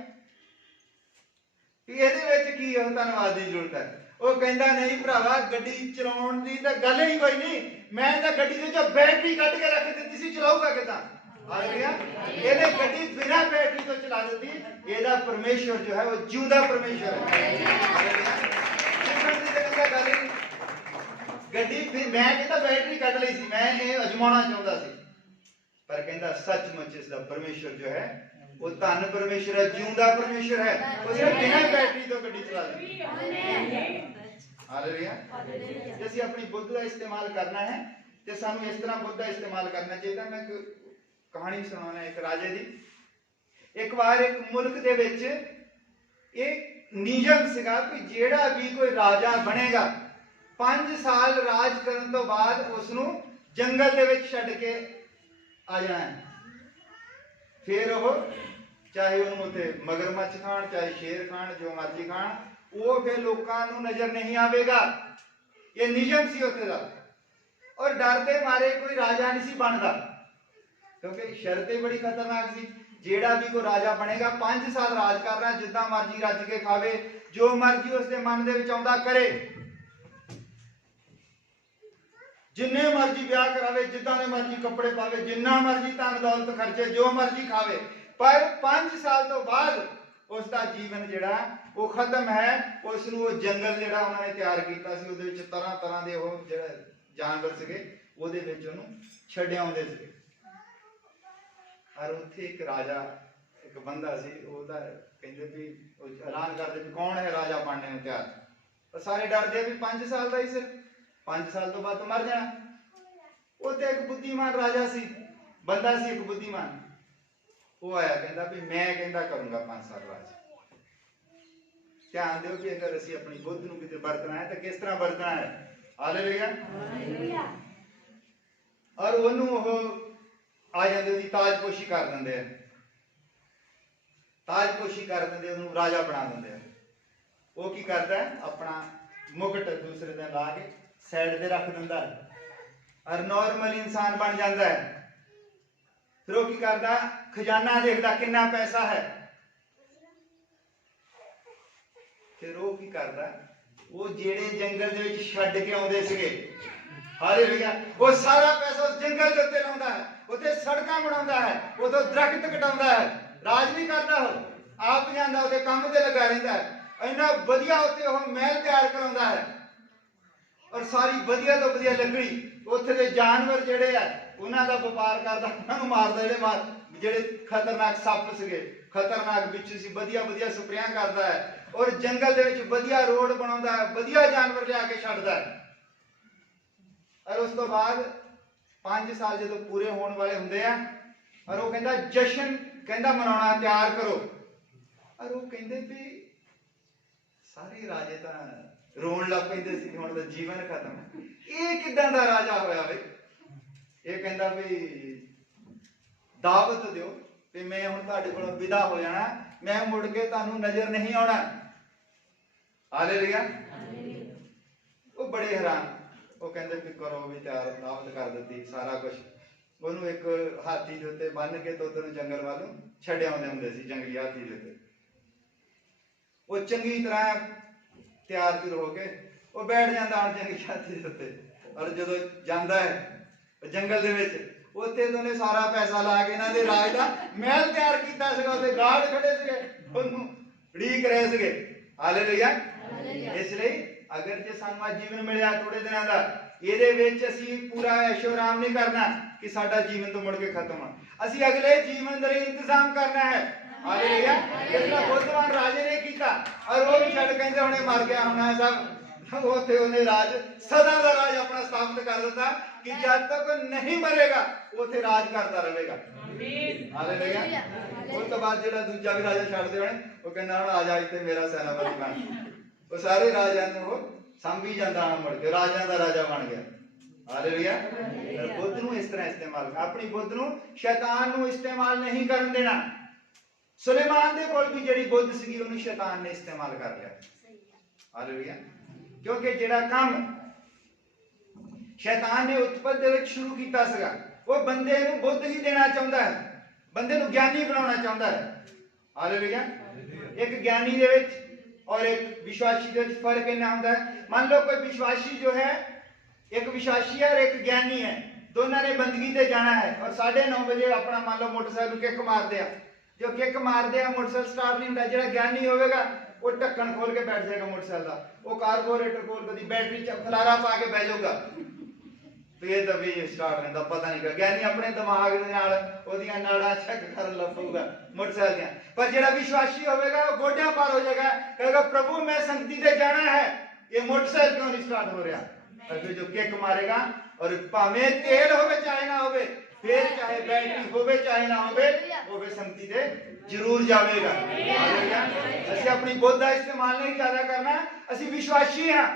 ਇਹਦੇ ਵਿੱਚ ਕੀ ਉਹ ਧੰਨਵਾਦ ਦੀ ਜ਼ਰੂਰਤ ਹੈ। ਉਹ ਕਹਿੰਦਾ ਨਹੀਂ ਭਰਾਵਾ ਗੱਡੀ ਚਲਾਉਣ ਦੀ ਤਾਂ ਗੱਲ ਹੀ ਕੋਈ ਨਹੀਂ, ਮੈਂ ਤਾਂ ਗੱਡੀ ਦੇ ਵਿੱਚੋਂ ਬੈਟਰੀ ਕੱਢ ਕੇ ਰੱਖ ਦਿੱਤੀ ਸੀ, ਚਲਾਊਗਾ ਕਿੱਦਾਂ। ਹਾਲੇਲੂਇਆ। ਇਹਨੇ ਗੱਡੀ ਬਿਨਾਂ ਬੈਟਰੀ ਤੋਂ ਚਲਾ ਦਿੱਤੀ। ਇਹਦਾ ਪਰਮੇਸ਼ਵਰ ਜੋ ਹੈ ਉਹ ਜਿਉਂਦਾ ਪਰਮੇਸ਼ਵਰ ਹੈ। ਗੱਡੀ ਮੈਂ ਕਹਿੰਦਾ ਬੈਟਰੀ ਕੱਢ ਲਈ ਸੀ, ਮੈਂ ਇਹ ਅਜਮਾਉਣਾ ਚਾਹੁੰਦਾ ਸੀ, ਪਰ ਕਹਿੰਦਾ ਸੱਚਮੁੱਚ ਇਸ ਦਾ ਪਰਮੇਸ਼ਵਰ ਜੋ ਹੈ ਉਹ ਧੰਨ ਪਰਮੇਸ਼ਰ ਹੈ, ਜਿਉਂਦਾ ਪਰਮੇਸ਼ਰ ਹੈ, ਉਸਨੇ ਬਿਨਾਂ ਬੈਟਰੀ ਤੋਂ ਗੱਡੀ ਚਲਾ ਦਿੱਤੀ। ਹਾਲੇਲੂਇਆ। ਜੇ ਅਸੀਂ ਆਪਣੀ ਬੁੱਧ ਦਾ ਇਸਤੇਮਾਲ ਕਰਨਾ ਹੈ ਤੇ ਸਾਨੂੰ ਇਸ ਤਰ੍ਹਾਂ ਬੁੱਧ ਦਾ ਇਸਤੇਮਾਲ ਕਰਨਾ ਚਾਹੀਦਾ। ਮੈਂ ਕਹਾਣੀ ਸੁਣਾਉਣਾ ਇੱਕ ਰਾਜੇ ਦੀ। ਇੱਕ ਵਾਰ ਇੱਕ ਮੁਲਕ ਦੇ ਵਿੱਚ ਇਹ ਨਿਯਮ ਸੀਗਾ ਕਿ ਜਿਹੜਾ ਵੀ ਕੋਈ ਰਾਜਾ ਬਣੇਗਾ 5 ਸਾਲ ਰਾਜ ਕਰਨ ਤੋਂ ਬਾਅਦ ਉਸ ਨੂੰ ਜੰਗਲ ਦੇ ਵਿੱਚ ਛੱਡ ਕੇ ਆ ਜਾਣਾ ਹੈ। ਫਿਰ ਉਹ ਚਾਹੇ ਉਹਨੂੰ ਉੱਥੇ ਮਗਰਮੱਛ ਖਾਣ, ਚਾਹੇ ਸ਼ੇਰ ਖਾਣ, ਜੋ ਮਰਜ਼ੀ ਖਾਣ, ਉਹ ਫਿਰ ਲੋਕਾਂ ਨੂੰ ਨਜ਼ਰ ਨਹੀਂ ਆਵੇਗਾ। ਇਹ ਨਿਯਮ ਸੀ ਉੱਥੇ ਦਾ। ਔਰ ਡਰ ਦੇ ਮਾਰੇ ਕੋਈ ਰਾਜਾ ਨਹੀਂ ਸੀ ਬਣਦਾ, ਕਿਉਂਕਿ ਸ਼ਰਤ ਹੀ ਬੜੀ ਖਤਰਨਾਕ ਸੀ। ਜਿਹੜਾ ਵੀ ਕੋਈ ਰਾਜਾ ਬਣੇਗਾ 5 ਸਾਲ ਰਾਜ ਕਰਨਾ, ਜਿੱਦਾਂ ਮਰਜ਼ੀ ਰੱਜ ਕੇ ਖਾਵੇ, ਜੋ ਮਰਜ਼ੀ ਉਸਦੇ ਮਨ ਦੇ ਵਿੱਚ ਆਉਂਦਾ ਕਰੇ, ਜਿੰਨੇ ਮਰਜ਼ੀ ਵਿਆਹ ਕਰਾਵੇ, ਜਿੱਦਾਂ ਦੇ ਮਰਜ਼ੀ ਕੱਪੜੇ ਪਾਵੇ, ਜਿੰਨਾ ਮਰਜ਼ੀ ਧਨ ਦੌਲਤ ਖਰਚੇ, ਜੋ ਮਰਜ਼ੀ ਖਾਵੇ, ਪਰ 5 ਸਾਲ ਤੋਂ ਬਾਅਦ ਉਸ ਦਾ ਜੀਵਨ ਜਿਹੜਾ ਉਹ ਖਤਮ ਹੈ। ਉਸ ਨੂੰ ਉਹ ਜੰਗਲ ਜਿਹੜਾ ਉਹਨਾਂ ਨੇ ਤਿਆਰ ਕੀਤਾ ਸੀ, ਉਹਦੇ ਵਿੱਚ ਤਰ੍ਹਾਂ ਤਰ੍ਹਾਂ ਦੇ ਉਹ ਜਿਹੜੇ ਜਾਨਵਰ ਸੀਗੇ, ਉਹਦੇ ਵਿੱਚ ਉਹਨੂੰ ਛੱਡਿਆ ਆਉਂਦੇ ਸੀਗੇ। ਔਰ ਉੱਥੇ ਇੱਕ ਰਾਜਾ, ਇੱਕ ਬੰਦਾ ਸੀ, ਉਹਦਾ ਕਹਿੰਦੇ ਵੀ ਉਹ ਐਲਾਨ ਕਰਦੇ ਵੀ ਕੌਣ ਹੈ ਰਾਜਾ ਬਣਨੇ ਨੂੰ ਤਿਆਰ। ਪਰ ਸਾਰੇ ਡਰਦੇ ਵੀ 5 ਸਾਲ ਦਾ ਹੀ ਸਿਰ, 5 ਸਾਲ ਤੋਂ ਬਾਅਦ ਮਰ ਜਾਣਾ। ਉੱਥੇ ਇੱਕ ਬੁੱਧੀਮਾਨ ਰਾਜਾ ਸੀ, ਬੰਦਾ ਸੀ ਇੱਕ ਬੁੱਧੀਮਾਨ। ਉਹ ਆਇਆ, ਕਹਿੰਦਾ ਵੀ ਮੈਂ ਕਹਿੰਦਾ ਕਰੂੰਗਾ 5 ਸਾਲ ਰਾਜ। ਧਿਆਨ ਦਿਓ ਕਿ ਅਗਰ ਅਸੀਂ ਆਪਣੀ ਬੁੱਧ ਨੂੰ ਕਿਤੇ ਵਰਤਣਾ ਹੈ ਤਾਂ ਕਿਸ ਤਰ੍ਹਾਂ ਵਰਤਣਾ ਹੈ। ਹਾਲੇਲੂਇਆ। ਔਰ ਉਹਨੂੰ ਉਹ ਆ ਜਾਂਦੇ, ਉਹਦੀ ਤਾਜਪੋਸ਼ੀ ਕਰ ਦਿੰਦੇ ਆ, ਤਾਜਪੋਸ਼ੀ ਕਰ ਦਿੰਦੇ, ਉਹਨੂੰ ਰਾਜਾ ਬਣਾ ਦਿੰਦੇ ਆ। ਉਹ ਕੀ ਕਰਦਾ ਹੈ, ਆਪਣਾ ਮੁਕਟ ਦੂਸਰੇ ਦਿਨ ਲਾ ਕੇ ਸਾਈਡ ਤੇ ਰੱਖ ਦਿੰਦਾ ਹੈ, ਔਰ ਨਾਰਮਲ ਇਨਸਾਨ ਬਣ ਜਾਂਦਾ ਹੈ। ਫਿਰ ਉਹ ਕੀ ਕਰਦਾ, ਖਜ਼ਾਨਾ ਦੇਖਦਾ ਕਿੰਨਾ ਪੈਸਾ ਹੈ। ਫਿਰ ਉਹ ਕੀ ਕਰਦਾ, ਉਹ ਜਿਹੜੇ ਜੰਗਲ ਦੇ ਵਿੱਚ ਛੱਡ ਕੇ ਆਉਂਦੇ ਸੀਗੇ, ਹਾਲੇਲੂਇਆ, ਉਹ ਸਾਰਾ ਪੈਸਾ ਉਸ ਜੰਗਲ ਦੇ ਉੱਤੇ ਲਾਉਂਦਾ ਹੈ, ਉੱਥੇ ਸੜਕਾਂ ਬਣਾਉਂਦਾ ਹੈ, ਉਦੋਂ ਦਰਖਤ ਕਟਾਉਂਦਾ ਹੈ, ਰਾਜ ਵੀ ਕਰਦਾ, ਉਹ ਆਪ ਜਾਂਦਾ, ਉਹਦੇ ਕੰਮ ਤੇ ਲੱਗਾ ਰਹਿੰਦਾ ਹੈ। ਇੰਨਾ ਵਧੀਆ ਉੱਥੇ ਉਹ ਮਹਿਲ ਤਿਆਰ ਕਰਾਉਂਦਾ ਹੈ, ਔਰ ਸਾਰੀ ਵਧੀਆ ਤੋਂ ਵਧੀਆ ਲੱਕੜੀ, ਉੱਥੇ ਦੇ ਜਾਨਵਰ ਜਿਹੜੇ ਆ ਉਹਨਾਂ ਦਾ ਵਪਾਰ ਕਰਦਾ, ਉਹਨਾਂ ਨੂੰ ਮਾਰਦਾ, ਜਿਹੜੇ ਖਤਰਨਾਕ ਸੱਪ ਸੀਗੇ, ਖਤਰਨਾਕ ਬਿੱਛੂ ਸੀ, ਵਧੀਆ ਵਧੀਆ ਸਪਰੇਆਂ ਕਰਦਾ ਹੈ, ਔਰ ਜੰਗਲ ਦੇ ਵਿੱਚ ਵਧੀਆ ਰੋਡ ਬਣਾਉਂਦਾ ਹੈ, ਵਧੀਆ ਜਾਨਵਰ ਲਿਆ ਕੇ ਛੱਡਦਾ ਹੈ। ਔਰ ਉਸ ਤੋਂ ਬਾਅਦ 5 ਸਾਲ ਜਦੋਂ ਪੂਰੇ ਹੋਣ ਵਾਲੇ ਹੁੰਦੇ ਆ, ਔਰ ਉਹ ਕਹਿੰਦਾ ਜਸ਼ਨ ਕਹਿੰਦਾ ਮਨਾਉਣਾ ਤਿਆਰ ਕਰੋ। ਔਰ ਉਹ ਕਹਿੰਦੇ ਵੀ ਸਾਰੇ ਰਾਜੇ ਤਾਂ ਰੋਣ ਲੱਗ ਪੈਂਦੇ ਸੀ, ਹੁਣ ਤਾਂ ਜੀਵਨ ਖਤਮ ਹੈ, ਇਹ ਕਿੱਦਾਂ ਦਾ ਰਾਜਾ ਹੋਇਆ ਬਈ। ਇਹ ਕਹਿੰਦਾ ਵੀ ਦਾਵਤ ਦਿਓ ਵੀ ਮੈਂ ਹੁਣ ਤੁਹਾਡੇ ਕੋਲੋਂ ਵਿਦਾ ਹੋ ਜਾਣਾ, ਮੈਂ ਮੁੜ ਕੇ ਤੁਹਾਨੂੰ ਨਜ਼ਰ ਨਹੀਂ ਆਉਣਾ। ਹਾਲੇਲੂਇਆ। ਉਹ ਬੜੇ ਹੈਰਾਨ, ਉਹ ਕਹਿੰਦੇ ਵੀ ਕਰੋ ਵੀ ਤਿਆਰ, ਦਾਵਤ ਕਰ ਦਿੱਤੀ, ਸਾਰਾ ਕੁਝ। ਉਹਨੂੰ ਇੱਕ ਹਾਥੀ ਦੇ ਉੱਤੇ ਬੰਨ ਕੇ ਤੇ ਉਧਰ ਨੂੰ ਜੰਗਲ ਵੱਲ ਨੂੰ ਛੱਡ ਆਉਂਦੇ ਹੁੰਦੇ ਸੀ, ਜੰਗਲੀ ਹਾਥੀ ਦੇ ਉੱਤੇ। ਉਹ ਚੰਗੀ ਤਰ੍ਹਾਂ ਤਿਆਰ ਤੁਰ ਹੋ ਕੇ ਉਹ ਬੈਠ ਜਾਂਦਾ ਹੁਣ ਜੰਗਲੀ ਹਾਥੀ ਦੇ ਉੱਤੇ। ਔਰ ਜਦੋਂ ਜਾਂਦਾ ਹੈ ਜੰਗਲ ਦੇ ਵਿੱਚ, ਉੱਥੇ ਤਾਂ ਉਹਨੇ ਸਾਰਾ ਪੈਸਾ ਲਾ ਕੇ ਇਹਨਾਂ ਦੇ ਰਾਜ ਦਾ ਮਹਿਲ ਤਿਆਰ ਕੀਤਾ ਸੀਗਾ, ਉਹਦੇ ਗਾਰਡ ਖੜੇ ਸੀਗੇ, ਉਹਨੂੰ ਉਡੀਕ ਰਹੇ ਸੀਗੇ। ਹਾਲੇਲੂਇਆ। ਇਸ ਲਈ ਅਗਰ ਜੇ ਸਾਨੂੰ ਅੱਜ ਜੀਵਨ ਮਿਲਿਆ ਥੋੜੇ ਦਿਨਾਂ ਦਾ, ਇਹਦੇ ਵਿੱਚ ਅਸੀਂ ਪੂਰਾ ਐਸ਼ੋ ਆਰਾਮ ਨਹੀਂ ਕਰਨਾ ਕਿ ਸਾਡਾ ਜੀਵਨ ਤੋਂ ਮੁੜ ਕੇ ਖਤਮ ਆ। ਅਸੀਂ ਅਗਲੇ ਜੀਵਨ ਦਾ ਇੰਤਜ਼ਾਮ ਕਰਨਾ ਹੈ। ਹਾਲੇਲੂਇਆ। ਜਿਸ ਤਰ੍ਹਾਂ ਬੁੱਧਵਾਨ ਰਾਜੇ ਨੇ ਕੀਤਾ, ਔਰ ਉਹ ਵੀ ਛੱਡ ਕਹਿੰਦੇ ਹੁਣੇ ਮਰ ਗਿਆ ਹੋਣਾ ਸਭ, ਉੱਥੇ ਉਹਨੇ ਰਾਜ, ਸਦਾ ਦਾ ਰਾਜ ਆਪਣਾ ਸਥਾਪਿਤ ਕਰ ਦਿੱਤਾ ਕਿ ਜਦ ਤੱਕ ਨਹੀਂ ਮਰੇਗਾ ਉੱਥੇ ਰਾਜ ਕਰਦਾ ਰਹੇਗਾ। ਹਾਲੇਲੂਇਆ। ਉਸ ਤੋਂ ਬਾਅਦ ਜਿਹੜਾ ਦੂਜਾ ਵੀ ਰਾਜਾ ਛੱਡਦੇ ਹੋਣੇ, ਉਹ ਕਹਿੰਦਾ ਹੁਣ ਆ ਜਾ ਇੱਥੇ ਮੇਰਾ ਸੈਨਾਪਤੀ ਬਣ। ਉਹ ਸਾਰੇ ਰਾਜਿਆਂ ਨੂੰ ਉਹ ਸੰਭੀ ਜਾਂਦਾ, ਮੁੜ ਕੇ ਰਾਜਿਆਂ ਦਾ ਰਾਜਾ ਬਣ ਗਿਆ। ਹਾਲੇਲੂਇਆ। ਬੁੱਧ ਨੂੰ ਇਸ ਤਰ੍ਹਾਂ ਇਸਤੇਮਾਲ, ਆਪਣੀ ਬੁੱਧ ਨੂੰ ਸ਼ੈਤਾਨ ਨੂੰ ਇਸਤੇਮਾਲ ਨਹੀਂ ਕਰਨ ਦੇਣਾ। ਸੁਲੇਮਾਨ ਦੇ ਕੋਲ ਵੀ ਜਿਹੜੀ ਬੁੱਧ ਸੀਗੀ ਉਹਨੂੰ ਸ਼ੈਤਾਨ ਨੇ ਇਸਤੇਮਾਲ ਕਰ ਲਿਆ। ਹਾਲੇਲੂਇਆ। क्योंकि जिहड़ा काम शैतान ने उत्पत्ति दे विच शुरू कीता सीगा वो बंदे नूं बुद्ध ही देना चाहुंदा है, बंदे नूं ज्ञानी बनाउणा चाहुंदा है। हालेलुया। एक ज्ञानी दे विच और एक विश्वासी दे विच फर्क इन्ना हुंदा है। मान लो कोई विश्वासी जो है, एक विश्वासी है और एक ज्ञानी है, दोनों ने बंदगी ते जाना है और 9:30 बजे अपना मान लो मोटरसाइकिल किक मार दिया। जो किक मार दिया मोटरसाइकिल स्टार्ट नहीं होता। जिहड़ा ज्ञानी होगा वो ढक्कन खोल के बैठ जाएगा मोटरसाइकिल का, वो कार्बोरेटर खोल के बैटरी च खलारा पा के बह जाऊगा, फिर तो भी स्टार्ट नहीं, पता नहीं कर। ज्ञानी अपने दिमाग दे नाल ओदियां नाड़ां चेक कर लपूगा मोटरसाइकिल। पर जिहड़ा विश्वासी होगा वो गोड्यां पार हो जाएगा, कहेगा प्रभु मैं संगति ते जाना है, ये मोटरसाइकिल क्यों नहीं स्टार्ट हो रहा। और फिर जो किक मारेगा और भावें तेल होवे चाहे ना होवे, फिर चाहे बैटरी होवे चाहे ना होवे, वो वे संगति ते जरूर जावेगा। हालेलुया। असि अपनी बुद्ध दा इस्तेमाल नहीं ज्यादा करना, असि विश्वासी हां।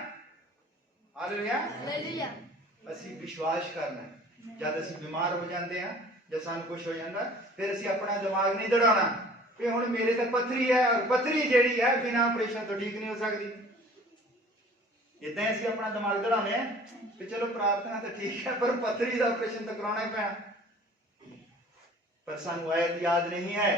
हालेलुया। ਅਸੀਂ ਵਿਸ਼ਵਾਸ ਕਰਨਾ। ਜਦ ਅਸੀਂ ਬਿਮਾਰ ਹੋ ਜਾਂਦੇ ਆ ਜਾਂ ਸਾਨੂੰ ਕੁਝ ਹੋ ਜਾਂਦਾ, ਫਿਰ ਅਸੀਂ ਆਪਣਾ ਦਿਮਾਗ ਨਹੀਂ ਦੜਾਉਣਾ ਕਿ ਹੁਣ ਮੇਰੇ ਤੇ ਪੱਥਰੀ ਹੈ ਔਰ ਪੱਥਰੀ ਜਿਹੜੀ ਹੈ ਬਿਨਾਂ ਆਪਰੇਸ਼ਨ ਤੋਂ ਠੀਕ ਨਹੀਂ ਹੋ ਸਕਦੀ। ਇਦਾਂ ਅਸੀਂ ਆਪਣਾ ਦਿਮਾਗ ਦੜਾਉਂਦੇ ਆ ਕਿ ਚਲੋ ਪ੍ਰਾਰਥਨਾ ਤਾਂ ਠੀਕ ਹੈ ਪਰ ਪੱਥਰੀ ਦਾ ਆਪਰੇਸ਼ਨ ਤਾਂ ਕਰਾਉਣਾ ਹੀ ਪੈਣਾ। ਪਰ ਸਾਨੂੰ ਆਇਤ ਯਾਦ ਨਹੀਂ ਹੈ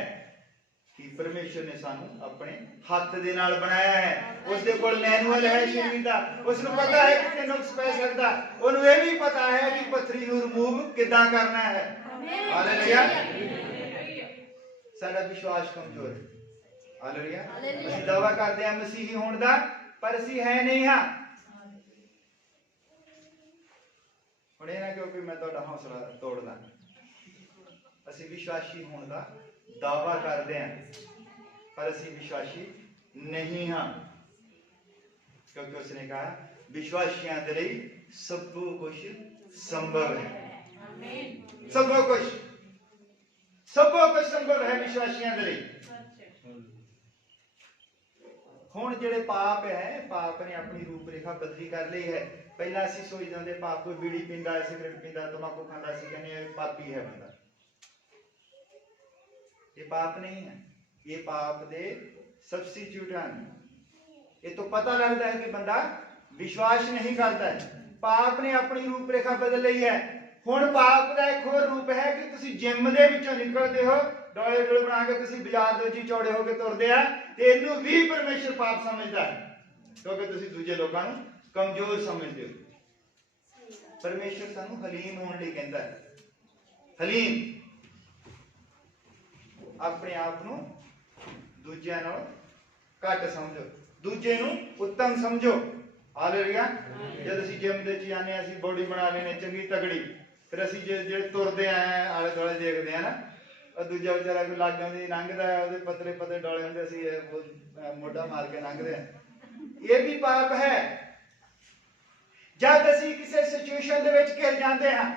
कि परमेश्वर ने सानू अपने हाथ दे नाल बनाया है, उसदे कोल मैनुअल है शरीर दा, उसनु पता है किथे नुक्स पै सकदा, ओनु ये भी पता है कि पथरी नु रिमूव किदां करना है। हालेलुया। साडा विश्वास कमजोर है। हालेलुया। ਅਸੀਂ दावा करदे हां मसीही होण दा, पर ਅਸੀਂ है नहीं हां। ਹੁਣ ਇਹ ਨਾ ਕਿਉਂਕਿ ਮੈਂ ਤੁਹਾਡਾ ਹੌਸਲਾ ਤੋੜਦਾ, ਅਸੀਂ ਵਿਸ਼ਵਾਸੀ ਹੋਣ ਦਾ दावा करते हैं पर असि विश्वासी नहीं हाँ, क्योंकि उसने कहा विश्वासियों के लिए सब कुछ संभव है। सब कुछ संभव है विश्वासियों के लिए। हुण जिहड़े पाप है, पाप ने अपनी रूपरेखा बदली कर ली है। पहला असि सोचदे हुंदे पाप कोई बीड़ी पींदा, सिगरेट पींदा, तंबाकू खांदा, असि कहने पापी है बंदा। ये पाप नहीं है, ये पाप दे सब्स्टिट्यूट हैं। ये तो पता लगता है कि बंदा विश्वास नहीं करता है। पाप ने अपनी रूपरेखा बदल ली है। हुण पाप का एक होर रूप है कि तुसी जिम दे विचों निकलदे हो, डोले डोले बना के तुसी बाजार दे विच चौड़े होके तुरदे आ, ते इहनूं भी परमेश्वर पाप समझदा है, क्योंकि तुसी दूजे लोकां नूं कमजोर समझदे हो। परमेश्वर सानूं हलीम होण लई कहंदा है। हलीम अपने आप नूं दूजिਆਂ ਨਾਲ ਘੱਟ ਸਮਝੋ, ਦੂਜੇ ਨੂੰ ਉੱਤਮ ਸਮਝੋ। ਹਾਲੇਲੂਇਆ। ਜਦ ਅਸੀਂ ਜਿਮ ਦੇ ਚ ਜਾਂਦੇ ਆ, ਅਸੀਂ ਬੋਡੀ ਬਣਾ ਲੈਨੇ ਚੰਗੀ ਤਗੜੀ, ਫਿਰ ਅਸੀਂ ਜਿਹੜੇ ਤੁਰਦੇ ਆ ਆਲੇ ਦੁਆਲੇ ਦੇਖਦੇ ਆ ਨਾ, ਉਹ ਦੂਜਾ ਵਿਚਾਰਾ ਕੋਈ ਲਾਗਾਂ ਦੀ ਲੰਘਦਾ, ਉਹਦੇ ਪਤਲੇ ਪਤਲੇ ਡੋਲੇ ਹੁੰਦੇ, ਅਸੀਂ ਮੋਢਾ ਮਾਰ ਕੇ ਲੰਘਦੇ ਆ। ਇਹ ਵੀ ਪਾਪ ਹੈ। ਜਦ ਅਸੀਂ ਕਿਸੇ ਸਿਚੁਏਸ਼ਨ ਦੇ ਵਿੱਚ ਘਿਰ ਜਾਂਦੇ ਹਾਂ,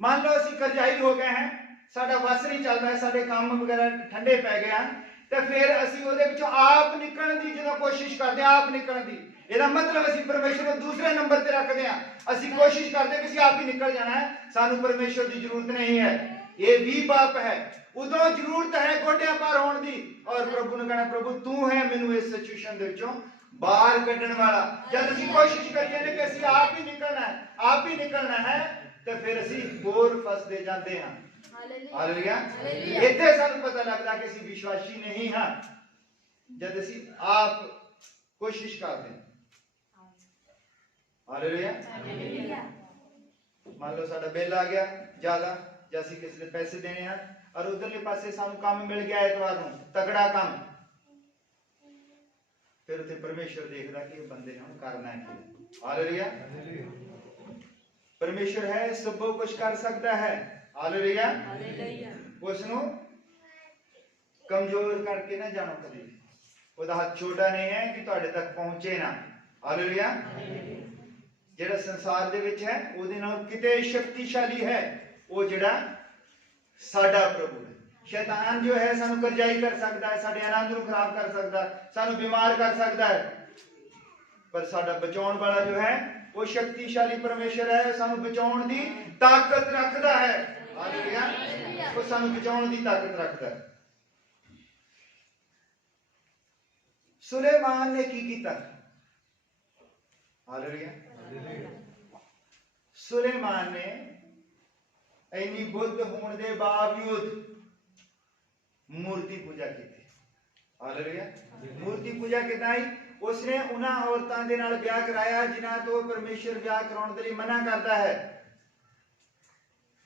ਮੰਨ ਲਓ ਅਸੀਂ ਕਰਜ਼ਾਈ ਹੋ ਗਏ ਹਾਂ, ਸਾਡਾ ਵਸ ਨਹੀਂ ਚੱਲਦਾ ਹੈ, ਸਾਡੇ ਕੰਮ ਵਗੈਰਾ ਠੰਡੇ ਪੈ ਗਏ ਹਨ, ਤੇ ਫਿਰ ਅਸੀਂ ਉਹਦੇ ਵਿੱਚੋਂ ਆਪ ਨਿਕਲਣ ਦੀ ਜਦੋਂ ਕੋਸ਼ਿਸ਼ ਕਰਦੇ ਹਾਂ, ਆਪ ਨਿਕਲਣ ਦੀ, ਇਹਦਾ ਮਤਲਬ ਅਸੀਂ ਪਰਮੇਸ਼ਰ ਨੂੰ ਦੂਸਰੇ ਨੰਬਰ ਤੇ ਰੱਖਦੇ ਹਾਂ। ਅਸੀਂ ਕੋਸ਼ਿਸ਼ ਕਰਦੇ ਕਿ ਅਸੀਂ ਆਪ ਹੀ ਨਿਕਲ ਜਾਣਾ ਹੈ, ਸਾਨੂੰ ਪਰਮੇਸ਼ਰ ਦੀ ਜ਼ਰੂਰਤ ਨਹੀਂ ਹੈ। ਇਹ ਵੀ ਪਾਪ ਹੈ। ਉਦੋਂ ਜ਼ਰੂਰਤ ਹੈ ਗੋਡਿਆਂ ਪਾਰ ਹੋਣ ਦੀ, ਔਰ ਪ੍ਰਭੂ ਨੂੰ ਕਹਿਣਾ ਪ੍ਰਭੂ ਤੂੰ ਹੈ ਮੈਨੂੰ ਇਸ ਸਿਚੁਏਸ਼ਨ ਦੇ ਵਿੱਚੋਂ ਬਾਹਰ ਕੱਢਣ ਵਾਲਾ। ਜਦ ਅਸੀਂ ਕੋਸ਼ਿਸ਼ ਕਰੀਏ ਨੇ ਕਿ ਅਸੀਂ ਆਪ ਹੀ ਨਿਕਲਣਾ ਹੈ, ਆਪ ਹੀ ਨਿਕਲਣਾ ਹੈ, ਤੇ ਫਿਰ ਅਸੀਂ ਹੋਰ ਫਸਦੇ ਜਾਂਦੇ ਹਾਂ। ਹਾਲੇਲੂਇਆ। ਇੱਥੇ ਸਾਨੂੰ ਪਤਾ ਲੱਗਦਾ ਕਿ ਅਸੀਂ ਵਿਸ਼ਵਾਸੀ ਨਹੀਂ ਹਾਂ, ਜਦ ਅਸੀਂ ਆਪ ਕੋਸ਼ਿਸ਼ ਕਰਦੇ ਹਾਂ। ਹਾਲੇਲੂਇਆ। ਮੰਨ ਲਓ ਸਾਡਾ ਬਿੱਲ ਆ ਗਿਆ ਜ਼ਿਆਦਾ, ਜਾਂ ਅਸੀਂ ਕਿਸੇ ਦੇ ਪੈਸੇ ਦੇਣੇ ਹਨ, ਔਰ ਉਧਰਲੇ ਪਾਸੇ ਸਾਨੂੰ ਕੰਮ ਮਿਲ ਗਿਆ ਐਤਵਾਰ ਨੂੰ, ਤਗੜਾ ਕੰਮ, ਫਿਰ ਉੱਥੇ ਪਰਮੇਸ਼ਰ ਦੇਖਦਾ ਕਿ ਇਹ ਬੰਦੇ ਨੇ ਹੁਣ ਕਰਨਾ ਕੀ। ਹਾਲੇਲੂਇਆ। ਪਰਮੇਸ਼ਰ ਹੈ, ਸਭ ਕੁਝ ਕਰ ਸਕਦਾ ਹੈ। ਹਾਲੇਲੂਇਆ। ਉਸ ਨੂੰ ਕਮਜ਼ੋਰ ਕਰਕੇ ਨਾ ਜਾਣੋ ਕਦੇ। ਉਹਦਾ ਹੱਥ ਛੋਟਾ ਨਹੀਂ ਹੈ ਕਿ ਤੁਹਾਡੇ ਤੱਕ ਪਹੁੰਚੇ ਨਾ। ਹਾਲੇਲੂਇਆ। ਜਿਹੜਾ ਸੰਸਾਰ ਦੇ ਵਿੱਚ ਹੈ ਉਹਦੇ ਨਾਲ ਕਿਤੇ ਸ਼ਕਤੀਸ਼ਾਲੀ ਹੈ ਉਹ ਜਿਹੜਾ ਸਾਡਾ ਪ੍ਰਭੂ ਹੈ। शैतान जो है सानू करजाई कर सकता है, साडे आनंद नूं खराब कर सकता है, सानू बीमार कर सकता है, पर साडा बचाउण वाला जो है वो शक्तिशाली परमेश्वर है, सानू बचाउण दी ताकत रखदा है। हालेलुया। वो सानू बचाउण दी ताकत रखदा है। सुलेमान ने की कीता? हालेलुया। सुलेमान ने इन्नी बुद्ध होने के बावजूद मूर्ति पूजा की थी। हालेलुया। मूर्ति पूजा कितना ही उसने उन्हां औरतां दे नाल ब्याह कराया जिन्हां तो परमेश्वर ब्याह कराउण दे लई मना करता है।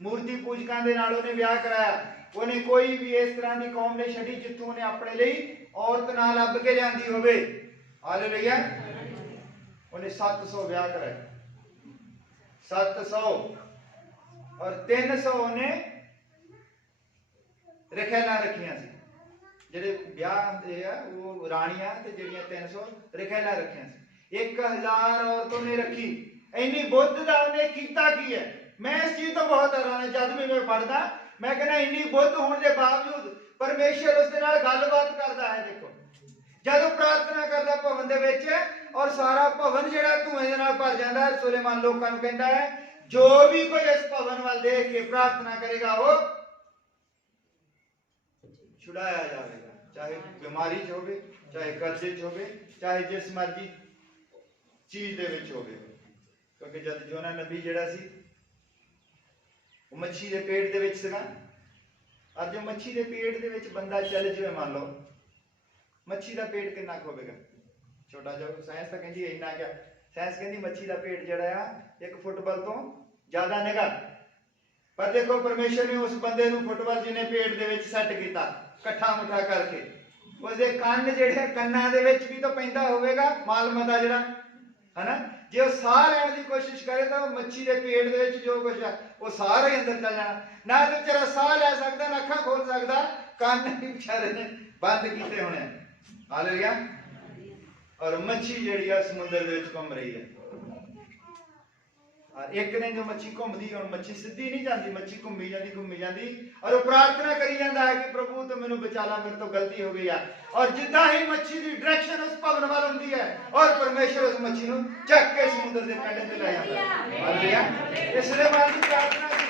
मूर्ति पूजकां दे नाल उन्हें ब्याह कराया। उन्हें कोई भी इस तरह की कौम नहीं छड़ी जित्थों उन्हें अपने लिए औरत नाल लभ के लियांदी होवे। हालेलुया। उन्हें 700 ब्याह कराए, 700 और 300 उन्हें रखेला रखियां सी। जेडे ब्याह दे आ वो राणियां ते जेड़ियां 300 रखेला रखियां सी। 1000 औरतों ने रखी। इन्नी बुद्धता उन्हें कीता की है। मैं इस चीज तो बहुत हैरान है। जब भी मैं पढ़दा मैं कहना इन्नी बुद्ध होने के बावजूद परमेश्वर उसके नाल गलबात करता है। देखो जब प्रार्थना करता भवन दे विच और सारा भवन जेड़ा धुएं दे नाल भर जाता है, सुलेमान लोकां नूं कहंदा है जो भी कोई इस भवन वाल देख के प्रार्थना करेगा वो छुड़ाया जाएगा, चाहे बीमारी च होवे, चाहे कर्जे च होवे, चाहे जिस मर्जी चीज दे विच होवे। क्योंकि जब योना नबी जेड़ा सी वो मच्छी के पेट दे विच सीगा। और जो मच्छी के पेट दे विच बंदा चल जाए, मान लो मच्छी का पेट कितना होगा, छोटा जो साइंस तो कहती है इन्ना क्या, साइंस कहती मच्छी का पेट जड़ा आ 1 फुटबॉल तो ज्यादा नेगा। पर देखो परमेश्वर ने उस बंदे नूं फुटबॉल जिन्हें पेट दे विच सेट कीता कट्ठा मुठा करके, उसके कन्न जेड़े कन्ना दे विच भी तो पैंदा होवेगा माल मता जड़ा है ना। जे वो साह लैण की कोशिश करे तो मच्छी के पेट दे विच जो कुछ है वो सारा ही अंदर चल जाना। ना तो बेचारा साह लै सकदा, ना अखां खोल सकदा, कन्न भी बेचारे ने बंद कीते होने। हालेलुया। और मच्छी जेड़ी है समुद्र दे विच घूम रही है। और एक दिन जो मच्छी घूमदी, और मच्छी सीधी नहीं जाती, मच्छी घूमी जाती और वो प्रार्थना करी जाता है कि प्रभु तो मैनू बचा ला, मेरे तो गलती हो गई है। और जिदा ही मच्छी की डायरेक्शन उस भवन वाल होंदी है और परमेश्वर उस मच्छी नूं चक के समुद्र के कंढे ते ले जाता है। हालेलुया। इसलिए मां की प्रार्थना सी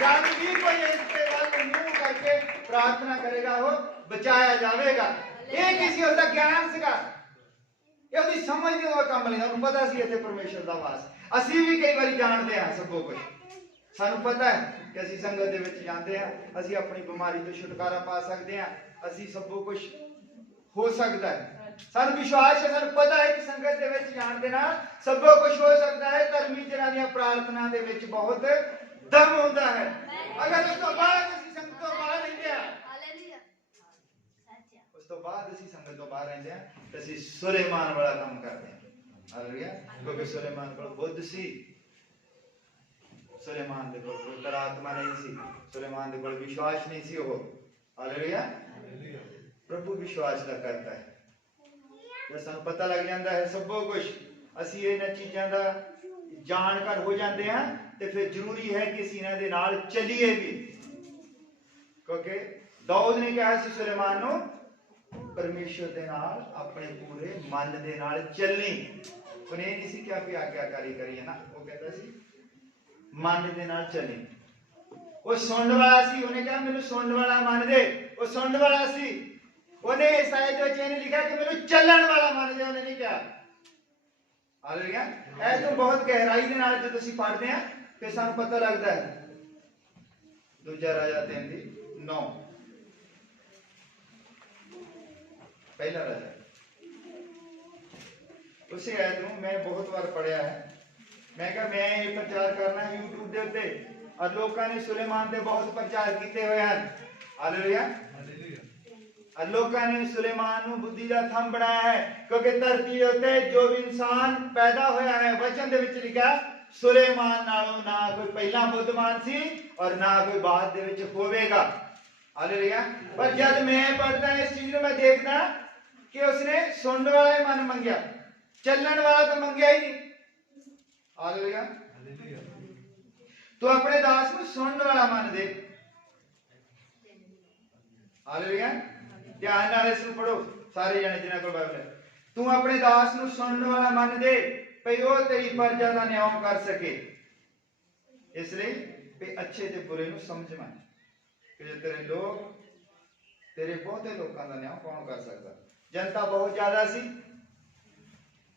जब भी कोई इसके वाल मुंह करके प्रार्थना करेगा वो बचाया जाएगा। ये किसी उसका ज्ञान सीगा, ये उसकी समझ के वो काम नहीं, उन्हें पता सी इत्थे परमेश्वर दा वास। असी भी कई बार जानते हैं सब कुछ, सानू पता है कि असी संगत दे विच जांदे हैं, असी अपनी बीमारी तो छुटकारा पा सकते हैं, असी सब कुछ हो सकता है। सानू विश्वास है, सानू पता है कि संगत दे विच जाण दे नाल सब कुछ हो सकता है। धर्मी जनां दी प्रार्थना दे विच बहुत दम होता है। अगर उस तो बाद असी संगत तो बाहर रहिंदे आ, उस तो बाद असी संगत तो बाहर रहिंदे आ ते असी सुलेमान वाला काम करते हैं। हालेलुया। क्योंकि सुलेमान को बुद्ध सी, सुलेमान दे कोल पवित्र आत्मा नहीं सी, सुलेमान दे कोल विश्वास नहीं सी। वो हालेलुया। प्रभु विश्वास दा करता है। जब सानू पता लग जाता है सब कुछ, असी इन्हां चीज़ां दा जानकार हो जाते हैं, तो फिर जरूरी है कि असी इन्हां दे नाल चलीए भी। क्योंकि दाऊद ने कहा सी सुलेमान नूं परमेश्वर दे नाल अपने पूरे मन दे नाल चलनी। उन्हें नहीं सी क्या कोई आज्ञाकारी करी है ना, वो कहता सी मन दे नाल चलनी। वो सुनने वाला सी, उन्हें कहा मैनू सुनने वाला मन दे, वो सुनने वाला सी। उन्हें शायद जो चीज लिखा कि मैनू चलण वाला मन दे, उन्हें नहीं कहा। हालेलुया। ऐ तो बहुत गहराई दे नाल जब असीं पढ़दे हैं फिर सानू पता लगता है। दूजा राजा 3:9 पहला राजा, उसी आयत नूं मैं बहुत बार पढ़िया है। मैं कहा मैं ये प्रचार करना यूट्यूब दे उत्ते, और लोगों ने सुलेमान दे बहुत प्रचार किए हुए हैं। हालेलुया। और लोगों ने सुलेमान नूं बुद्धि दा थंब बनाया है, क्योंकि धरती दे उत्ते जो भी इंसान पैदा होया है वचन दे विच लिखा सुलेमान नालों ना कोई पहला बुद्धिमान सी और ना कोई बाद दे विच होवेगा। हालेलुया। पर जब मैं पढ़ता इस चीज में मैं देखदा कि उसने सुनने वाला ही मन मंगया, चलने वाला तो मंगया ही नहीं। हालेलुया। तो अपने दास को सुनने वाला मन दे। हालेलुया। ध्यान नाल इसनूं पढ़ो सारे जने जिन्हां कोल बाइबल है। तू अपने दास नूं सुनने वाला मन दे भई वो तेरी प्रजा दा न्याय कर सके, इसलिए भी अच्छे ते बुरे नूं समझ मन कि तेरे लोग, तेरे बहुते लोगों का न्याय कौन कर सकता। जनता बहुत ज्यादा सी,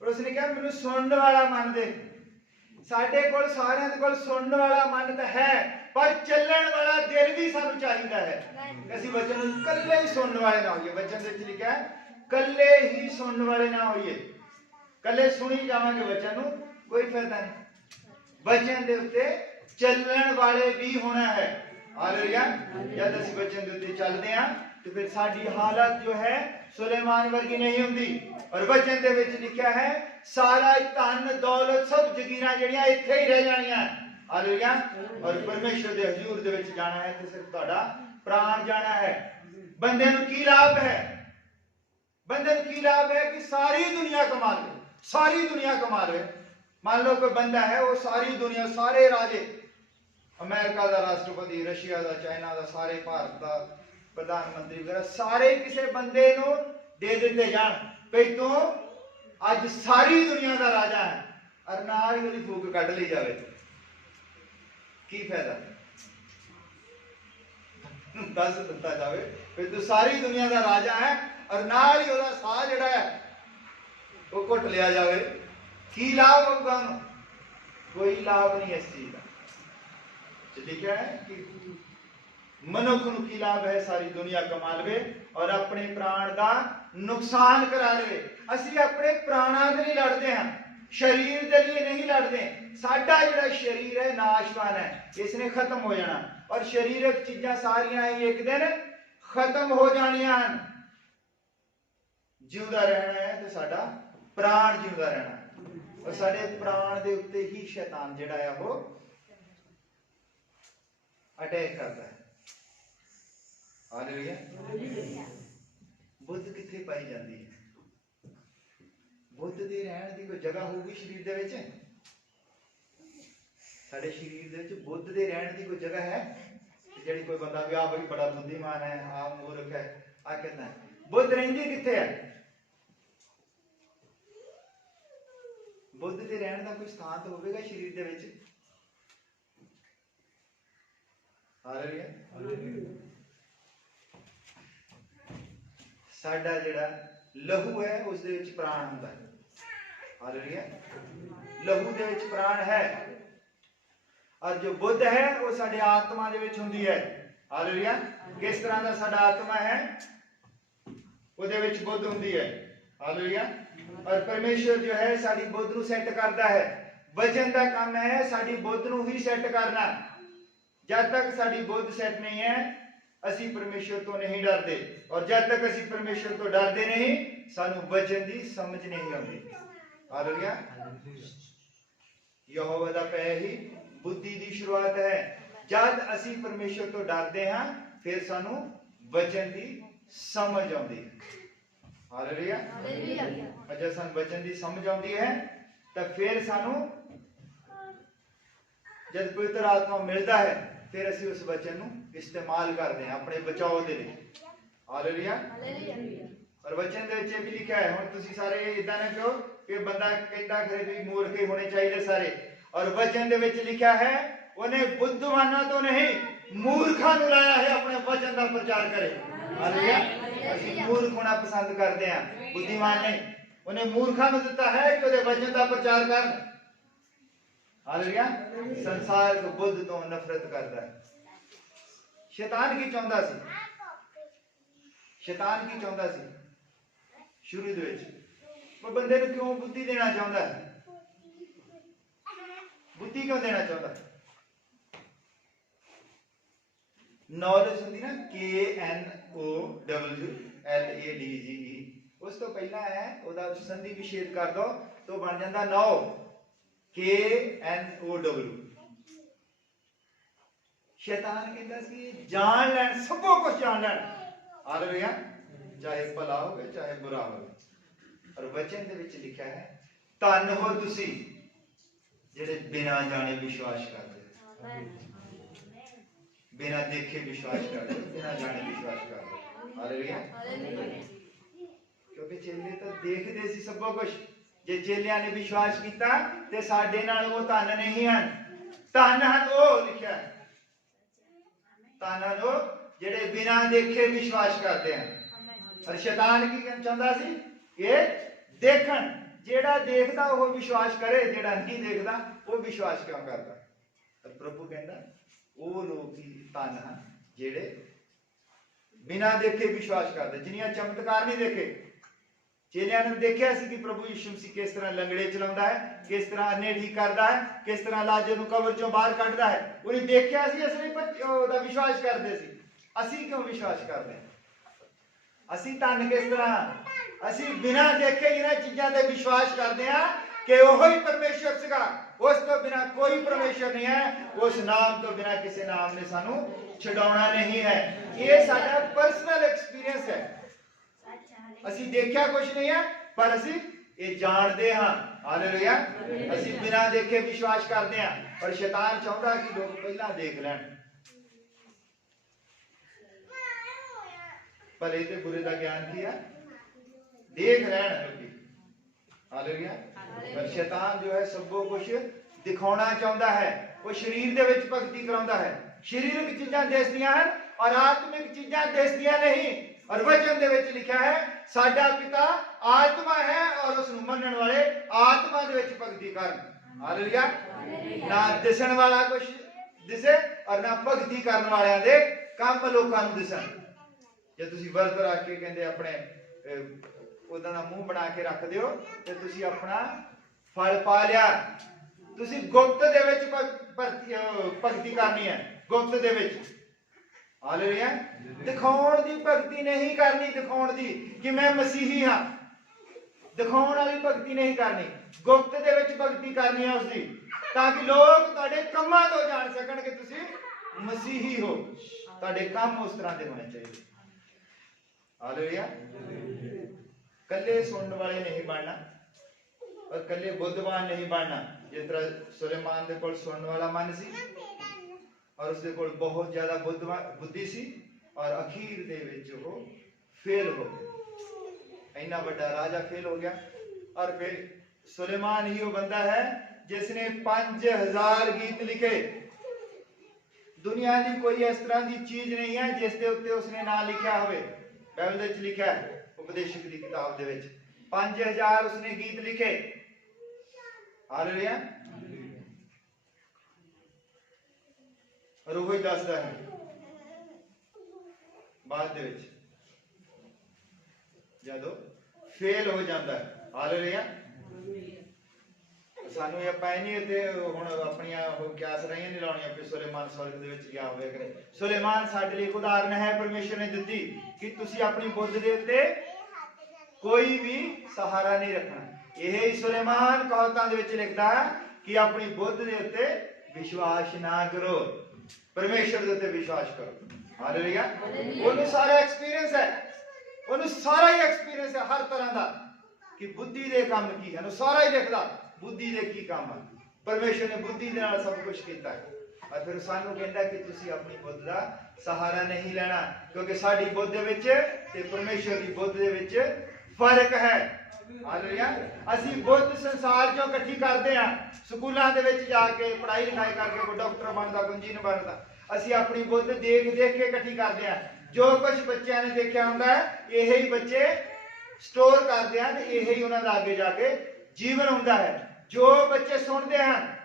और उसने कहा मैनू सुनने वाला मन दे। साडे कोल सारियां दे कोल सुनने वाला मन तो है, पर चलण वाला दिल भी सानू चाहिदा है। ਅਸੀਂ वचन कल्ले ही सुनने वाले ना होइए। वचन दे लिखा है कल्ले ही सुनने वाले ना होइए। कल्ले सुनी जावांगे वचन नू कोई फायदा नहीं। वचन दे उत्ते चलण वाले भी होना है। हालेलुया। जब ਅਸੀਂ वचन दे उत्ते चलदे हां तो फिर साडी हालत जो है सुलेमान वर्गी नहीं हुंदी। और वचन दे विच लिखा है सारा धन दौलत सब जगीरां जड़ियां इत्थे ही रह जाणियां। हालेलुया। और परमेश्वर दे हजूर दे विच जाना है ते सिर्फ तुहाडा प्राण जाना है। बंदे नूं की लाभ है? बंदे नूं की लाभ है कि सारी दुनिया कमा ले, सारी दुनिया कमा ले। मान लो कोई बंदा है वो सारी दुनिया सारे राजे अमेरिका का राष्ट्रपति, रशिया का, चाइना का, सारे भारत का प्रधानमंत्री वगैरह सारे किसी बंदे नूं दे दिते जान भई तू अज सारी दुनिया का राजा है और नाल ही उसदी फूक कढ ली जाए, की फायदा? दस दिता जाए फिर तू सारी दुनिया का राजा है और नाल ही उसदा साह जिहड़ा है वो घुट लिया जाए, की लाभ होगा? कोई लाभ नहीं इस चीज का। लिखा है कि मनुख नूं की लाभ है सारी दुनिया कमा लवे और अपने प्राण का नुकसान करा ले। असीं अपने प्राणा दे लिए लड़ते हैं, शरीर के लिए नहीं लड़ते। साडा जिहड़ा शरीर है नाशवान है, इसने खत्म हो जाना और शरीरक चीज़ां सारियां ही एक दिन खत्म हो जानियां हन। जिउंदा रहना है तो साडा प्राण जिउंदा रहना और साडे प्राण दे उत्ते ही शैतान जिहड़ा है वो अटैक करता है। हालेलुया। बुद्ध किथे पाई जाती है? बुद्ध दे रहण दी कोई जगह होगी शरीर दे विच? साडे शरीर दे विच बुद्ध दे रहण दी कोई जगह है? जिहड़ी कोई बंदा भी आ बड़ी बड़ा बुद्धिमान है, आ मूर्ख है, आ कहता है बुद्ध रहिंदी किथे है? बुद्ध दे रहण दा कोई स्थान तो होवेगा शरीर दे विच। हालेलुया। साडा जिहड़ा लहू है उस दे विच प्राण हुंदा है। हालेलुया। लहू दे विच प्राण है और जो बुद्ध है वो साडे आत्मा दे विच हुंदी है। हालेलुया। किस तरह दा साडा आत्मा है? उहदे विच बुद्ध हुंदी है। हालेलुया। और परमेश्वर जो है साडी बुद्ध नूं सैट करदा है। वचन दा काम है साडी बुद्ध नूं ही सैट करना। जब तक साडी बुद्ध सैट नहीं है असी परमेश्वर तो नहीं डरते और जब तक असी परमेश्वर तो डरते नहीं सानू वचन की समझ नहीं आती। हालेलुया। यहोवा दा पै ही बुद्धि की शुरुआत है। जब असी परमेश्वर तो डरते हैं फिर सानू वचन की समझ आती। हालेलुया। जब सानू वचन की समझ आती है तो फिर सानू जब पवित्र आत्मा मिलता है फिर असी उस वचन नूं इस्तेमाल करते हैं अपने बचाव के लिए। हालेलुया। और वचन दे विच भी लिखा है, हुण तुसीं सारे इदां ना कहो कि बंदा कहता खरे भी मूर्ख ही होने चाहिए सारे। और वचन दे विच लिखा है उन्हें बुद्धिमानां तो नहीं मूर्खां नूं लाया है अपने वचन का प्रचार करे। हालेलुया। असीं मूर्ख होना पसंद करते हैं, बुद्धिमान नहीं। उन्हें मूर्खां नूं दिता है कि उहदे वचन का प्रचार करन। हालेलुया। संसार को बुद्ध तो नफरत करता है। शैतान की चाहता सी, शैतान की चाहता सी शुरू दे विच वो बंदे नूं क्यों बुद्धि देना चाहता है? बुद्धि क्यों देना चाहता है? नॉलेज होंदी ना KNOWLADGE, उस तो पहला है ओदा संधि विच्छेद कर दो तो बन जाता नौ KNOW। शैतान कहता सी जान लैन, सबो कुछ जान लैन। हालेलुया। चाहे भला हो चाहे बुरा हो। और वचन दे विच लिखा है धन हो तुसी जेड़े बिना जाने विश्वास करदे, बिना देखे विश्वास करदे, बिना जाने विश्वास करदे। हालेलुया। क्योंकि चेले तो देखदे सी सबो कुछ। जे चेलियां ने विश्वास किया ते साडे नाल वो धन नहीं हन। धन हन वो लिखा है, धन हन वो जेड़े बिना देखे विश्वास करते हैं। और शैतान की चाहता सी ये देखन ਜਿਹੜਾ ਦੇਖਦਾ ਉਹ ਵਿਸ਼ਵਾਸ ਕਰੇ, ਜਿਹੜਾ ਨਹੀਂ ਦੇਖਦਾ ਉਹ ਵਿਸ਼ਵਾਸ ਕਿਉਂ ਕਰਦਾ? ਤਾਂ ਪ੍ਰਭੂ ਕਹਿੰਦਾ ਉਹ ਲੋਕ ਹੀ ਧਨ ਹਨ ਜਿਹੜੇ ਬਿਨਾਂ ਦੇਖੇ ਵਿਸ਼ਵਾਸ ਕਰਦੇ, ਜਿਨ੍ਹਾਂ ਚਮਤਕਾਰ ਨਹੀਂ ਦੇਖੇ। ਚੇਲਿਆਂ ਨੇ ਦੇਖਿਆ ਸੀ ਕਿ ਪ੍ਰਭੂ ਯਿਸੂ ਮਸੀਹ ਕਿਸ ਤਰ੍ਹਾਂ ਲੰਗੜੇ ਚਲਾਉਂਦਾ ਹੈ, ਕਿਸ ਤਰ੍ਹਾਂ ਅੰਨੇ ਠੀਕ ਕਰਦਾ ਹੈ, ਕਿਸ ਤਰ੍ਹਾਂ ਲਾਜ਼ਰ ਨੂੰ ਕਬਰ ਚੋਂ ਬਾਹਰ ਕੱਢਦਾ ਹੈ। ਉਹਨੇ ਦੇਖਿਆ ਸੀ, ਇਸ ਲਈ ਉਹਦਾ ਵਿਸ਼ਵਾਸ ਕਰਦੇ ਸੀ। ਅਸੀਂ ਕਿਉਂ ਵਿਸ਼ਵਾਸ ਕਰਦੇ ਹਾਂ? ਅਸੀਂ ਧੰਨ ਕਿਸ ਤਰ੍ਹਾਂ? ਅਸੀਂ ਬਿਨਾਂ ਦੇਖੇ ਇਹਨਾਂ ਚੀਜ਼ਾਂ ਤੇ ਵਿਸ਼ਵਾਸ ਕਰਦੇ ਹਾਂ ਕਿ ਉਹ ਹੀ ਪਰਮੇਸ਼ਰ ਸੀਗਾ। ਉਸ ਤੋਂ ਬਿਨਾਂ ਕੋਈ ਪਰਮੇਸ਼ਰ ਨਹੀਂ ਹੈ। ਉਸ ਨਾਮ ਤੋਂ ਬਿਨਾਂ ਕਿਸੇ ਨਾਮ ਨੇ ਸਾਨੂੰ ਛਡਾਉਣਾ ਨਹੀਂ ਹੈ। ਇਹ ਸਾਡਾ ਪਰਸਨਲ ਐਕਸਪੀਰੀਅੰਸ ਹੈ। ਅਸੀਂ ਦੇਖਿਆ ਕੁਝ ਨਹੀਂ ਹੈ, ਪਰ ਅਸੀਂ ਇਹ ਜਾਣਦੇ ਹਾਂ। ਹਾਲੇਲੂਇਆ। ਅਸੀਂ ਬਿਨਾਂ ਦੇਖੇ ਵਿਸ਼ਵਾਸ ਕਰਦੇ ਹਾਂ, ਪਰ ਸ਼ੈਤਾਨ ਚਾਹੁੰਦਾ ਕਿ ਲੋਕ ਪਹਿਲਾਂ ਦੇਖ ਲੈਣ। ਭਲੇ ਤੇ ਬੁਰੇ ਦਾ ਗਿਆਨ ਕੀ ਹੈ? ਦੇਖ ਲੈਣ ਲੋਕੀ। ਹਾਲੇਲੂਇਆ। ਪਰ ਸ਼ੈਤਾਨ ਜੋ ਹੈ ਸਭੋ ਕੁਝ ਦਿਖਾਉਣਾ ਚਾਹੁੰਦਾ ਹੈ। ਉਹ ਸਰੀਰ ਦੇ ਵਿੱਚ ਭਗਤੀ ਕਰਾਉਂਦਾ ਹੈ। ਸਰੀਰਕ ਚੀਜ਼ਾਂ ਦਿਸਦੀਆਂ ਹਨ ਔਰ ਆਤਮਿਕ ਚੀਜ਼ਾਂ ਦਿਸਦੀਆਂ ਨਹੀਂ। ਔਰ ਵਚਨ ਦੇ ਵਿੱਚ ਲਿਖਿਆ ਹੈ ਸਾਡਾ ਪਿਤਾ ਆਤਮਾ ਹੈ ਔਰ ਉਸ ਨੂੰ ਮੰਨਣ ਵਾਲੇ ਆਤਮਾ ਦੇ ਵਿੱਚ ਭਗਤੀ ਕਰਨ। ਹਾਲੇਲੂਇਆ। ਨਾ ਦਿਸਣ ਵਾਲਾ ਕੁਝ ਦਿਸੇ ਔਰ ਨਾ ਭਗਤੀ ਕਰਨ ਵਾਲਿਆਂ ਦੇ ਕੰਮ ਲੋਕਾਂ ਨੂੰ ਦਿਸਣ। ਜੇ ਤੁਸੀਂ ਵਰਤ ਰੱਖ ਕੇ ਕਹਿੰਦੇ ਆਪਣੇ ਉਹਨਾਂ ਦਾ ਮੂੰਹ ਬਣਾ ਕੇ ਰੱਖ ਦਿਓ ਤੇ ਤੁਸੀਂ ਆਪਣਾ ਫਲ ਪਾ ਲਿਆ। ਤੁਸੀਂ ਗੁਪਤ ਦੇ ਵਿੱਚ ਭਗਤੀ ਕਰਨੀ ਹੈ, ਗੁਪਤ ਦੇ ਵਿੱਚ। ਹਾਲੇਲੂਇਆ। ਦਿਖਾਉਣ ਦੀ ਭਗਤੀ ਨਹੀਂ ਕਰਨੀ, ਦਿਖਾਉਣ ਦੀ ਕਿ ਮੈਂ ਮਸੀਹੀ ਹਾਂ, ਦਿਖਾਉਣ ਵਾਲੀ ਭਗਤੀ ਨਹੀਂ ਕਰਨੀ। ਗੁਪਤ ਦੇ ਵਿੱਚ ਭਗਤੀ ਕਰਨੀ ਹੈ ਉਸਦੀ, ਤਾਂ ਕਿ ਲੋਕ ਤੁਹਾਡੇ ਕੰਮਾਂ ਤੋਂ ਜਾਣ ਸਕਣ ਕਿ ਤੁਸੀਂ ਮਸੀਹੀ ਹੋ। ਤੁਹਾਡੇ ਕੰਮ ਉਸ ਤਰ੍ਹਾਂ ਦੇ ਹੋਣੇ ਚਾਹੀਦੇ। ਹਾਲੇਲੂਇਆ। ਕੱਲੇ ਸੁਣਨ ਵਾਲੇ ਨਹੀਂ ਬਣਨਾ ਔਰ ਕੱਲੇ ਬੁੱਧਵਾਨ ਨਹੀਂ ਬਣਨਾ। ਜਿਸ ਤਰ੍ਹਾਂ ਸੁਲੇਮਾਨ ਦੇ ਕੋਲ ਸੁਣਨ ਵਾਲਾ ਮਨ ਸੀ ਔਰ ਉਸਦੇ ਕੋਲ ਬਹੁਤ ਜ਼ਿਆਦਾ ਬੁੱਧੀ ਸੀ ਔਰ ਅਖੀਰ ਦੇ ਵਿੱਚ ਉਹ ਫੇਲ ਹੋ ਗਿਆ। ਇੰਨਾ ਵੱਡਾ ਰਾਜਾ ਫੇਲ ਹੋ ਗਿਆ। ਔਰ ਫਿਰ ਸੁਲੇਮਾਨ ਹੀ ਉਹ ਬੰਦਾ ਹੈ ਜਿਸ ਨੇ 5000 ਗੀਤ ਲਿਖੇ। ਦੁਨੀਆ ਦੀ ਕੋਈ ਇਸ ਤਰ੍ਹਾਂ ਦੀ ਚੀਜ਼ ਨਹੀਂ ਹੈ ਜਿਸ ਦੇ ਉੱਤੇ ਉਸਨੇ ਨਾਂ ਲਿਖਿਆ ਹੋਵੇ। ਬਾਈਬਲ ਵਿੱਚ ਲਿਖਿਆ ਹੈ, ਉਪਦੇਸ਼ਕ ਦੀ ਕਿਤਾਬ ਦੇ ਵਿੱਚ 5000 ਉਸਨੇ ਗੀਤ ਲਿਖੇ। ਹਾਲੇਲੂਇਆ। ਔਰ ਉਹ ਹੀ ਦੱਸਦਾ ਹੈ ਬਾਅਦ ਦੇ ਵਿੱਚ ਜਦੋਂ ਫੇਲ ਹੋ ਜਾਂਦਾ ਹੈ। ਹਾਲੇਲੂਇਆ। ਸਾਨੂੰ ਇਹ ਆਪਾਂ ਨਹੀਂ ਤੇ ਹੁਣ ਆਪਣੀਆਂ ਉਹ ਕਿਆਸ ਰਹੀਆਂ ਨਹੀਂ ਲਾਉਣੀਆਂ ਕਿ ਸੁਲੇਮਾਨ ਸਵਰਗ ਦੇ ਵਿੱਚ ਗਿਆ ਹੋਵੇ ਕਰੇ। ਸੁਲੇਮਾਨ ਸਾਡੇ ਲਈ ਇੱਕ ਉਦਾਹਰਨ ਹੈ ਪਰਮੇਸ਼ਰ ਨੇ ਦਿੱਤੀ ਕਿ ਤੁਸੀਂ ਆਪਣੀ ਬੁੱਧ ਦੇ ਉੱਤੇ ਕੋਈ ਵੀ ਸਹਾਰਾ ਨਹੀਂ ਰੱਖਣਾ। ਇਹ ਹੀ ਸੁਲੇਮਾਨ ਕਹਾਵਤਾਂ ਦੇ ਵਿੱਚ ਲਿਖਦਾ ਹੈ ਕਿ ਆਪਣੀ ਬੁੱਧ ਦੇ ਉੱਤੇ ਵਿਸ਼ਵਾਸ ਨਾ ਕਰੋ, ਪਰਮੇਸ਼ਰ ਦੇ ਉੱਤੇ ਵਿਸ਼ਵਾਸ ਕਰੋ। ਹਾਲੇਲੂਇਆ। ਉਹਨੂੰ ਸਾਰਾ ਐਕਸਪੀਰੀਅੰਸ ਹੈ, ਉਹਨੂੰ ਸਾਰਾ ਹੀ ਐਕਸਪੀਰੀਅੰਸ ਹੈ ਹਰ ਤਰ੍ਹਾਂ ਦਾ ਕਿ ਬੁੱਧੀ ਦੇ ਕੰਮ ਕੀ ਹਨ। ਉਹ ਸਾਰਾ ਹੀ ਦੇਖਦਾ ਬੁੱਧੀ ਦੇ ਕੀ ਕੰਮ ਹਨ। ਪਰਮੇਸ਼ਰ ਨੇ ਬੁੱਧੀ ਦੇ ਨਾਲ ਸਭ ਕੁਝ ਕੀਤਾ ਹੈ। ਔਰ ਫਿਰ ਸਾਨੂੰ ਕਹਿੰਦਾ ਕਿ ਤੁਸੀਂ ਆਪਣੀ ਬੁੱਧ ਦਾ ਸਹਾਰਾ ਨਹੀਂ ਲੈਣਾ, ਕਿਉਂਕਿ ਸਾਡੀ ਬੁੱਧ ਦੇ ਵਿੱਚ ਤੇ ਪਰਮੇਸ਼ਰ ਦੀ ਬੁੱਧ ਦੇ ਵਿੱਚ ਫਰਕ ਹੈ। ਹਾਲੇਲੂਇਆ। ਅਸੀਂ ਬੁੱਧ ਸੰਸਾਰ ਚੋਂ ਇਕੱਠੀ ਕਰਦੇ ਹਾਂ, ਸਕੂਲਾਂ ਦੇ ਵਿੱਚ ਜਾ ਕੇ ਪੜ੍ਹਾਈ ਲਿਖਾਈ ਕਰਕੇ ਕੋਈ ਡਾਕਟਰ ਬਣਦਾ, ਕੋਈ ਇੰਜੀਨੀਅਰ ਬਣਦਾ। ਅਸੀਂ ਆਪਣੀ ਬੁੱਧ ਦੇਖ ਦੇਖ ਕੇ ਇਕੱਠੀ ਕਰਦੇ ਹਾਂ। ਜੋ ਕੁਝ ਬੱਚਿਆਂ ਨੇ ਦੇਖਿਆ ਹੁੰਦਾ ਹੈ ਇਹ ਹੀ ਬੱਚੇ ਸਟੋਰ ਕਰਦੇ ਹਨ, ਇਹ ਹੀ ਉਹਨਾਂ ਦਾ ਅੱਗੇ ਜਾ ਕੇ ਜੀਵਨ ਹੁੰਦਾ ਹੈ। ਜੋ ਬੱਚੇ ਸੁਣਦੇ ਹਨ,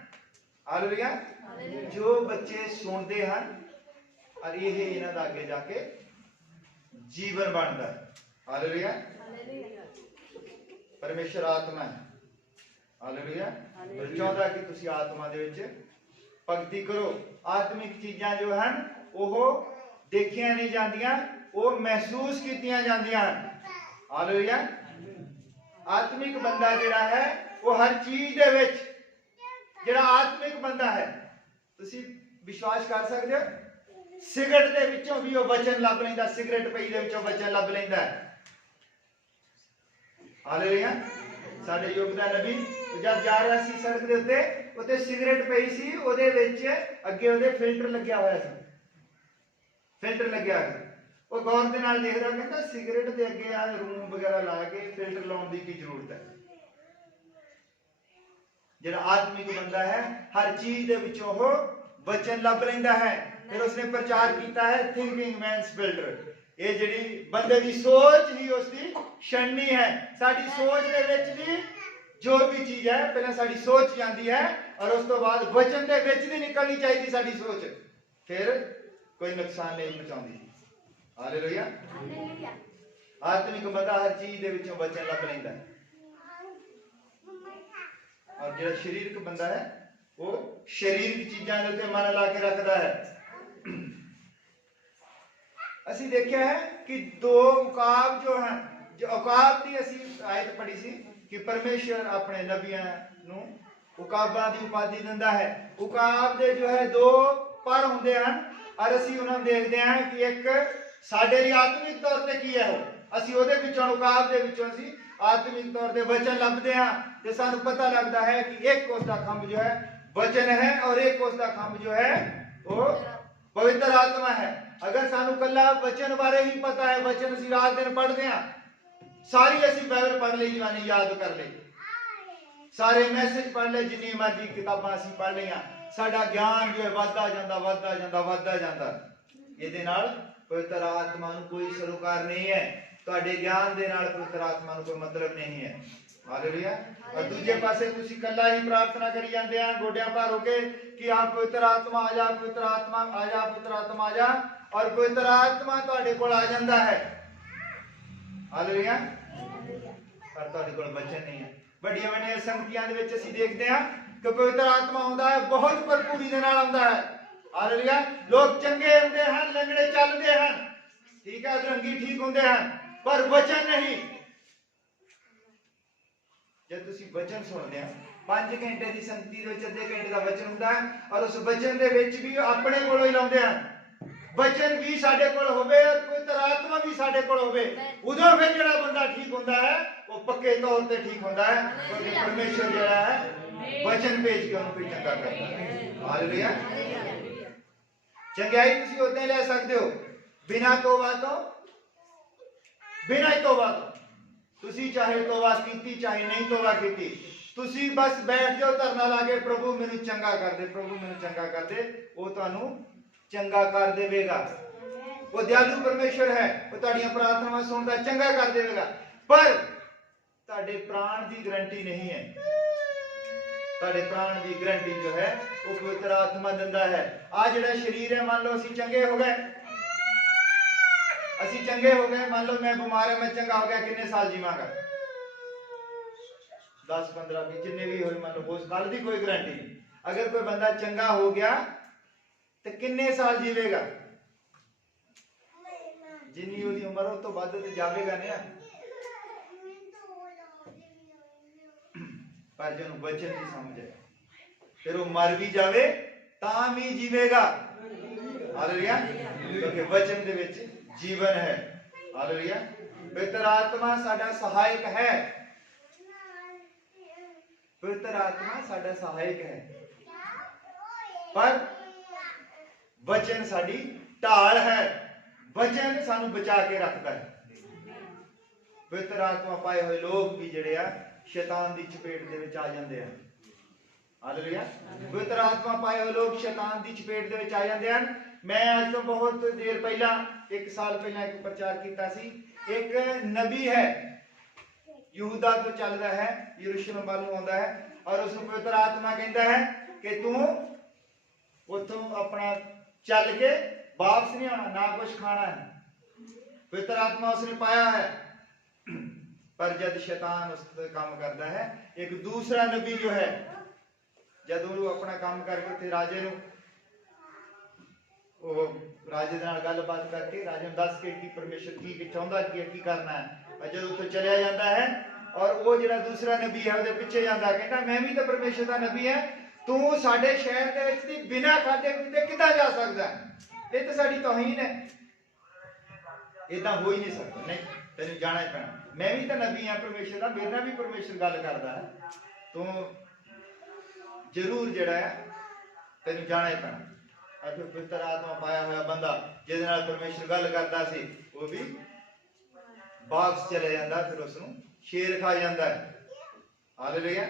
ਹਾਲੇਲੂਇਆ, ਜੋ ਬੱਚੇ ਸੁਣਦੇ ਹਨ ਔਰ ਇਹ ਇਹਨਾਂ ਦਾ ਅੱਗੇ ਜਾ ਕੇ ਜੀਵਨ ਬਣਦਾ ਹੈ। ਹਾਲੇਲੂਇਆ। ਪਰਮੇਸ਼ਰ ਆਤਮਾ ਹੈ। ਹਾਲੇਲੂਇਆ। ਪਰ ਚਾਹੁੰਦਾ ਕਿ ਤੁਸੀਂ ਆਤਮਾ ਦੇ ਵਿੱਚ ਭਗਤੀ ਕਰੋ। ਆਤਮਿਕ ਚੀਜ਼ਾਂ ਜੋ ਹਨ ਉਹ ਦੇਖੀਆਂ ਨਹੀਂ ਜਾਂਦੀਆਂ, ਉਹ ਮਹਿਸੂਸ ਕੀਤੀਆਂ ਜਾਂਦੀਆਂ ਹਨ। ਹਾਲੇਲੂਇਆ। ਆਤਮਿਕ ਬੰਦਾ ਜਿਹੜਾ ਹੈ ਉਹ ਹਰ ਚੀਜ਼ ਦੇ ਵਿੱਚ, ਜਿਹੜਾ ਆਤਮਿਕ ਬੰਦਾ ਹੈ, ਤੁਸੀਂ ਵਿਸ਼ਵਾਸ ਕਰ ਸਕਦੇ ਹੋ ਸਿਗਰਟ ਦੇ ਵਿੱਚੋਂ ਵੀ ਉਹ ਵਚਨ ਲੱਭ ਲੈਂਦਾ। ਸਿਗਰਟ ਪਈ ਦੇ ਵਿੱਚੋਂ ਵਚਨ ਲੱਭ ਲੈਂਦਾ ਹੈ। ਹਾਲੇਲੂਇਆ। ਸਾਡੇ ਯੁੱਗ ਦਾ ਨਬੀ ਜਦ ਜਾ ਰਿਹਾ ਸੀ ਸੜਕ ਦੇ ਉੱਤੇ ਸਿਗਰਟ ਪਈ ਸੀ, ਉਹਦੇ ਵਿੱਚ ਅੱਗੇ ਉਹਦੇ ਫਿਲਟਰ ਲੱਗਿਆ ਹੋਇਆ ਸੀ। ਫਿਲਟਰ ਲੱਗਿਆ ਹੋਇਆ। ਉਹ ਗੌਰ ਦੇ ਨਾਲ ਦੇਖਦਾ, ਕਹਿੰਦਾ ਸਿਗਰਟ ਦੇ ਅੱਗੇ ਆ ਰੂਮ ਵਗੈਰਾ ਲਾ ਕੇ ਫਿਲਟਰ ਲਾਉਣ ਦੀ ਕੀ ਜ਼ਰੂਰਤ ਹੈ। ਜਿਹੜਾ ਆਤਮਿਕ ਬੰਦਾ ਹੈ ਹਰ ਚੀਜ਼ ਦੇ ਵਿੱਚੋਂ ਉਹ ਵਚਨ ਲੱਭ ਲੈਂਦਾ ਹੈ। ਫਿਰ ਉਸਨੇ ਪ੍ਰਚਾਰ ਕੀਤਾ ਹੈ ਥਿੰਕਿੰਗ ਮੈਨਸ ਫਿਲਟਰ। ਇਹ ਜਿਹੜੀ ਬੰਦੇ ਦੀ ਸੋਚ ਹੀ ਉਸਦੀ ਛਣਨੀ ਹੈ। ਸਾਡੀ ਸੋਚ ਦੇ ਵਿੱਚ ਵੀ जो भी चीज है पहले साड़ी सोच जाती है और उस तो बाद वचन के विच नहीं निकलनी चाहिए साड़ी सोच, फिर कोई नुकसान नहीं पहुंचाती। हालेलुया। आत्मिक बंदा हर चीज दे विचों वचन लभ लैंदा है, और जो शरीरक बंदा है वो शरीरक चीजां दे उत्ते मन ला के रखता है। असी देखा है कि दो उकाब जो हैं, जो उकाब की असी आयत पढ़ी सी कि परमेश्वर अपने नबियां नूं उकाबां दी उपाधि दिंदा है। उकाब दे जो है दो पर हुंदे हन और असी उन्हां देखदे हैं कि एक साडे लिए आत्मिक तौर ते की है, असी ओहदे विचों उकाब दे विचों असी आत्मिक तौर ते वचन लभदे हां ते सानूं पता लगदा है कि एक उसदा खंभ जो है वचन है और एक उसदा खंभ जो है वो पवित्र आत्मा है। अगर सानू कला वचन बारे ही पता है, वचन असी रात दिन पढ़ते हैं, सारी असी बाइबल पढ़ ली जवानी याद कर ली, सारे मैसेज पढ़ ले, जिन्नी मर्जी किताबां असी पढ़ लियां, साडा ज्ञान जो है वधदा जांदा। इहदे नाल पवित्र आत्मा नूं कोई सरोकार नहीं है, तुहाडे ज्ञान दे नाल पवित्र आत्मा नूं कोई मतलब नहीं है। हालेलुया। और दूजे पासे तुसी कला ही प्रार्थना करी जांदे आ गोडियां भार हो के कि आप पवित्र आत्मा आ जा, पवित्र आत्मा आ जा, पवित्र आत्मा आ जा, और पवित्र आत्मा तुहाडे कोल आ जांदा है। हालेलुया। पर तुहाडे कोल वचन नहीं है। बड़ियां बड़ियां संगतियां दे विच असीं देखदे हां कि पवित्र आत्मा आउंदा है, बहुत भरपूरी दे नाल आउंदा है। हालेलुया। लोग चंगे हुंदे हन, लंगड़े चलदे हन, ठीक है, अधरंगी ठीक हुंदे हन, पर वचन नहीं। जब तुसी वचन सुनते हैं 5 घंटे की संगति दे विच अद्धे घंटे का वचन हुंदा है और उस वचन दे विच भी अपने कोलों ही लाउंदे हैं, वचन भी साडे कोल होवे और पवित्र आत्मा भी साडे कोल होवे, उदों फिर जिहड़ा बंदा ठीक हुंदा है वो पक्के तौर ते ठीक हुंदा है, क्योंकि परमेश्वर जिहड़ा है वचन भेज के उन्हें कोई चंगा करता है। हालेलुया। चंगाई तुसी उदे ले सकते हो बिना तौबा तो, बिना तौबा तो, तुसी चाहे तौबा कीती चाहे नहीं तौबा कीती, तुसी बस बैठ जाओ धरना ला के प्रभु मैनू चंगा कर दे, प्रभु मैनू चंगा कर दे, वो तुहानू चंगा कर देवेगा। वो दयालु परमेश्वर है, वो तुहाडीआं प्रार्थनावां सुनदा चंगा कर देवेगा, पर तुहाडे प्राण की गारंटी नहीं है। तुहाडे प्राण की गारंटी जो है वो पवित्र आत्मा दिंदा है। आ जिहड़ा शरीर है, मान लो असीं चंगे हो गए, असीं चंगे हो गए, मान लो मैं बीमार है, मैं चंगा हो गया, कितने साल जीवांगा? 10 15 20 जिन्ने भी होए, मान लो उस गल की कोई गारंटी नहीं। अगर कोई बंदा चंगा हो गया तो कितने साल जीवेगा? जिन्नी उसकी उम्र उस तो वध तो जावेगा नहीं, पर जो वचन की समझ है फिर वो मर भी जावे तां भी जीवेगा। हालेलुया। क्योंकि वचन दे विच जीवन है। हालेलुया। पवित्र आत्मा साडा सहायक है, पवित्र आत्मा साडा सहायक है, पर वचन साडी ढाल है, वचन सानू बचा के रखता है। पवित्र आत्मा पाए हुए लोग भी जिहड़े आ शैतान की चपेट दे विच आ जांदे हैं। हालेलुया। पवित्र आत्मा पाए हुए लोग शैतान की चपेट दे विच आ जांदे हैं। मैं आज तो बहुत देर पहला 1 साल पहला एक प्रचार किया सी, एक नबी है यहूदा तो चलता है, यरूशलेम वालों आंदा है, और उसको पवित्र आत्मा कहता है कि तू उथों अपना चल के वापस नहीं आना, ना कुछ खाना है। पवित्र आत्मा उसने पाया है, पर जब शैतान उस काम करता है, एक दूसरा नबी जो है जब वो अपना काम करके राजे नूं राजे नाल गलबात करके राजे नूं दस के कि परमेश्वर की चाहुंदा की करना है, जब उत्थे चलिया जाता है और वो जिहड़ा दूसरा नबी है उसदे पिछे जांदा, कहंदा मैं भी तो परमेश्वर का नबी है, तू साडे शहर दे विच बिना खाधे पीते किदां जा सकदा है? ये तो साडी तौहीन है, इदां हो ही नहीं सकता। नहीं, तेन जाना ही पैना, मैं भी तो नबी हाँ परमेश्वर का, मेरे नाल भी परमेश्वर गल करदा है, तू जरूर जिहड़ा है तेन जाना ही पैना। और फिर पवित्र आत्मा पाया हुआ बंदा जिहदे नाल परमेश्वर गल करदा सी, वो भी वापस चले जांदा, फिर उसनूं शेर खा जांदा है। हालेलुया।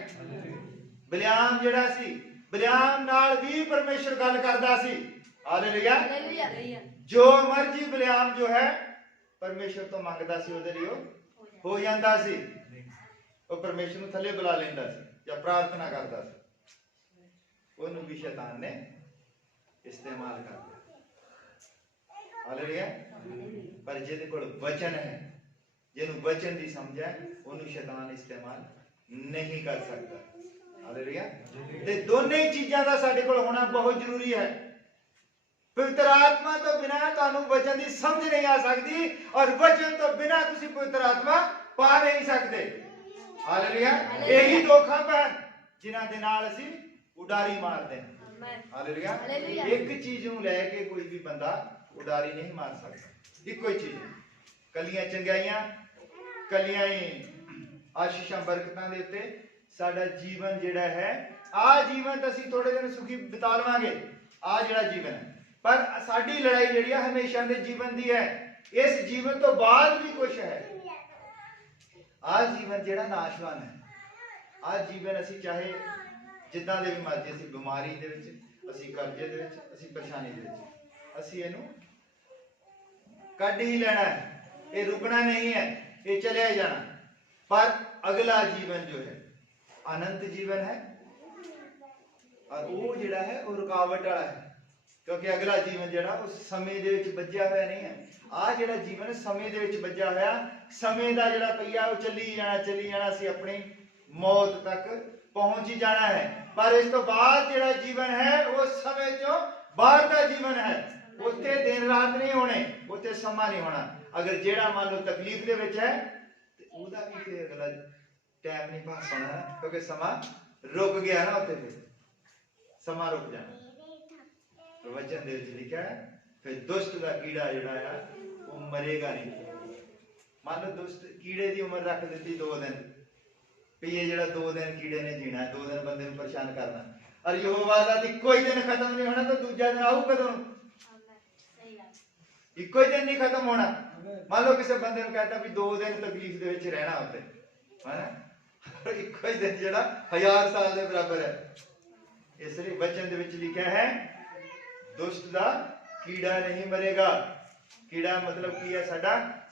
बिलाम जिहड़ा सी, बिलाम नाल भी परमेश्वर गल करदा सी। हालेलुया। जो मर्जी बिलाम जो है परमेश्वर तो मंगदा सी, उहदे लई हो जांदा सी। ਉਹ ਪਰਮੇਸ਼ਰ ਨੂੰ ਥੱਲੇ ਬੁਲਾ ਲੈਂਦਾ ਸੀ ਜਾਂ ਪ੍ਰਾਰਥਨਾ ਕਰਦਾ ਸੀ, ਉਹਨੂੰ ਵੀ ਸ਼ੈਤਾਨ ਨੇ ਇਸਤੇਮਾਲ ਕਰ ਲਿਆ। ਹਾਲੇਲੂਇਆ। ਪਰ ਜਿਹਦੇ ਕੋਲ ਵਚਨ ਹੈ, ਜਿਹਨੂੰ ਵਚਨ ਦੀ ਸਮਝ ਹੈ, ਉਹਨੂੰ ਸ਼ੈਤਾਨ ਇਸਤੇਮਾਲ ਨਹੀਂ ਕਰ ਸਕਦਾ। ਹਾਲੇਲੂਇਆ। ਤੇ ਦੋਨੇ ਚੀਜ਼ਾਂ ਦਾ ਸਾਡੇ ਕੋਲ ਹੋਣਾ ਬਹੁਤ ਜ਼ਰੂਰੀ ਹੈ। ਪਵਿੱਤਰ ਆਤਮਾ ਤੋਂ ਬਿਨਾਂ ਤੁਹਾਨੂੰ ਵਚਨ ਦੀ ਸਮਝ ਨਹੀਂ ਆ ਸਕਦੀ, ਔਰ ਵਚਨ ਤੋਂ ਬਿਨਾਂ ਤੁਸੀਂ ਪਵਿੱਤਰ ਆਤਮਾ ਪਾ ਨਹੀਂ ਸਕਦੇ। ਹਾਲੇਲੂਇਆ। ਇਹੀ ਦੋ ਖੰਭ ਹਨ ਜਿਨ੍ਹਾਂ ਦੇ ਨਾਲ ਅਸੀਂ ਉਡਾਰੀ ਮਾਰਦੇ ਹਾਂ। ਹਾਲੇਲੂਇਆ। ਇੱਕ ਚੀਜ਼ ਨੂੰ ਲੈ ਕੇ ਕੋਈ ਵੀ ਬੰਦਾ ਉਡਾਰੀ ਨਹੀਂ ਮਾਰ ਸਕਦਾ। ਇੱਕੋ ਹੀ ਚੀਜ਼, ਕੱਲੀਆਂ ਚੰਗਿਆਈਆਂ, ਕੱਲੀਆਂ ਹੀ ਆਸ਼ੀਸ਼ਾਂ ਬਰਕਤਾਂ ਦੇ ਉੱਤੇ ਸਾਡਾ ਜੀਵਨ ਜਿਹੜਾ ਹੈ, ਆਹ ਜੀਵਨ ਤਾਂ ਅਸੀਂ ਥੋੜੇ ਦਿਨ ਸੁਖੀ ਬਿਤਾ ਲਵਾਂਗੇ, ਆਹ ਜਿਹੜਾ ਜੀਵਨ ਹੈ, ਪਰ ਸਾਡੀ ਲੜਾਈ ਜਿਹੜੀ ਹੈ ਹਮੇਸ਼ਾ ਦੇ ਜੀਵਨ ਦੀ ਹੈ। ਇਸ ਜੀਵਨ ਤੋਂ ਬਾਅਦ ਵੀ ਕੁਝ ਹੈ। ਆਹ ਜੀਵਨ ਜਿਹੜਾ ਨਾਸ਼ਵਾਨ ਹੈ, ਆਹ ਜੀਵਨ ਅਸੀਂ ਚਾਹੇ ਜਿੱਦਾਂ ਦੇ ਵੀ ਮਰਜ਼ੀ, ਅਸੀਂ ਬਿਮਾਰੀ ਦੇ ਵਿੱਚ, ਅਸੀਂ ਕਰਜ਼ੇ ਦੇ ਵਿੱਚ, ਅਸੀਂ ਪਰੇਸ਼ਾਨੀ ਦੇ ਵਿੱਚ, ਅਸੀਂ ਇਹਨੂੰ ਕੱਢ ਹੀ ਲੈਣਾ ਹੈ। ਇਹ ਰੁਕਣਾ ਨਹੀਂ ਹੈ, ਇਹ ਚਲਿਆ ਜਾਣਾ। ਪਰ ਅਗਲਾ ਜੀਵਨ ਜੋ ਹੈ ਅਨੰਤ ਜੀਵਨ ਹੈ, ਔਰ ਉਹ ਜਿਹੜਾ ਹੈ ਉਹ ਰੁਕਾਵਟ ਵਾਲਾ ਹੈ, ਕਿਉਂਕਿ ਅਗਲਾ ਜੀਵਨ ਜਿਹੜਾ ਉਹ ਸਮੇਂ ਦੇ ਵਿੱਚ ਬੱਝਿਆ ਹੋਇਆ ਨਹੀਂ ਹੈ। ਆਹ ਜਿਹੜਾ ਜੀਵਨ ਸਮੇਂ ਦੇ ਵਿੱਚ ਬੱਝਿਆ ਹੋਇਆ, ਸਮੇਂ ਦਾ ਜਿਹੜਾ ਪਈਆ ਉਹ ਚੱਲੀ ਜਾਣਾ, ਅਸੀਂ ਆਪਣੀ ਮੌਤ ਤੱਕ ਪਹੁੰਚ ਹੀ ਜਾਣਾ ਹੈ। ਪਰ ਇਸ ਤੋਂ ਬਾਅਦ ਜਿਹੜਾ ਜੀਵਨ ਹੈ ਉਹ ਸਮੇਂ ਚੋਂ ਬਾਹਰ ਦਾ ਜੀਵਨ ਹੈ। ਉੱਥੇ ਦਿਨ ਰਾਤ ਨਹੀਂ ਹੋਣੇ, ਉੱਥੇ ਸਮਾਂ ਨਹੀਂ ਹੋਣਾ। ਅਗਰ ਜਿਹੜਾ ਮੰਨ ਲਓ ਤਕਲੀਫ ਦੇ ਵਿੱਚ ਹੈ ਤੇ ਉਹਦਾ ਵੀ ਫਿਰ ਅਗਲਾ ਟਾਈਮ ਨਹੀਂ ਪਾਸ ਹੋਣਾ, ਕਿਉਂਕਿ ਸਮਾਂ ਰੁਕ ਗਿਆ ਨਾ, ਉੱਥੇ ਫਿਰ ਸਮਾਂ ਰੁਕ ਜਾਣਾ। ਵਚਨ ਦੇ ਵਿੱਚ ਲਿਖਿਆ ਹੈ ਫਿਰ ਦੁਸ਼ਟ ਦਾ ਕੀੜਾ ਜਿਹੜਾ ਆ ਉਹ ਮਰੇਗਾ ਨਹੀਂ। ਮੰਨ ਲਓ ਦੁਸ਼ਟ ਕੀੜੇ ਦੀ ਉਮਰ ਰੱਖ ਦਿੱਤੀ 2 ਦਿਨ, ਵੀ ਇਹ ਜਿਹੜਾ 2 ਦਿਨ ਕੀੜੇ ਨੇ ਜੀਣਾ, 2 ਦਿਨ ਬੰਦੇ ਨੂੰ ਪਰੇਸ਼ਾਨ ਕਰਨਾ, ਔਰ ਯਹੋਵਾ ਦਾ ਇੱਕੋ ਹੀ ਦਿਨ ਖਤਮ ਨਹੀਂ ਹੋਣਾ, ਤਾਂ ਦੂਜਾ ਦਿਨ ਆਊ ਕਦੋਂ? ਇੱਕੋ ਹੀ ਦਿਨ ਨਹੀਂ ਖਤਮ ਹੋਣਾ। ਮੰਨ ਲਓ ਕਿਸੇ ਬੰਦੇ ਨੂੰ ਕਹਿੰਦਾ ਵੀ 2 ਦਿਨ ਤਕਲੀਫ ਦੇ ਵਿੱਚ ਰਹਿਣਾ ਉੱਤੇ, ਹੈ ਇੱਕੋ ਹੀ ਦਿਨ ਜਿਹੜਾ 1000 ਸਾਲ ਦੇ ਬਰਾਬਰ ਹੈ। ਇਸ ਲਈ ਵਚਨ ਦੇ ਵਿੱਚ ਲਿਖਿਆ ਹੈ ਦੁਸ਼ਟ ਦਾ ਕੀੜਾ ਨਹੀਂ ਮਰੇਗਾ। ਕੀੜਾ ਮਤਲਬ ਕੀ ਹੈ?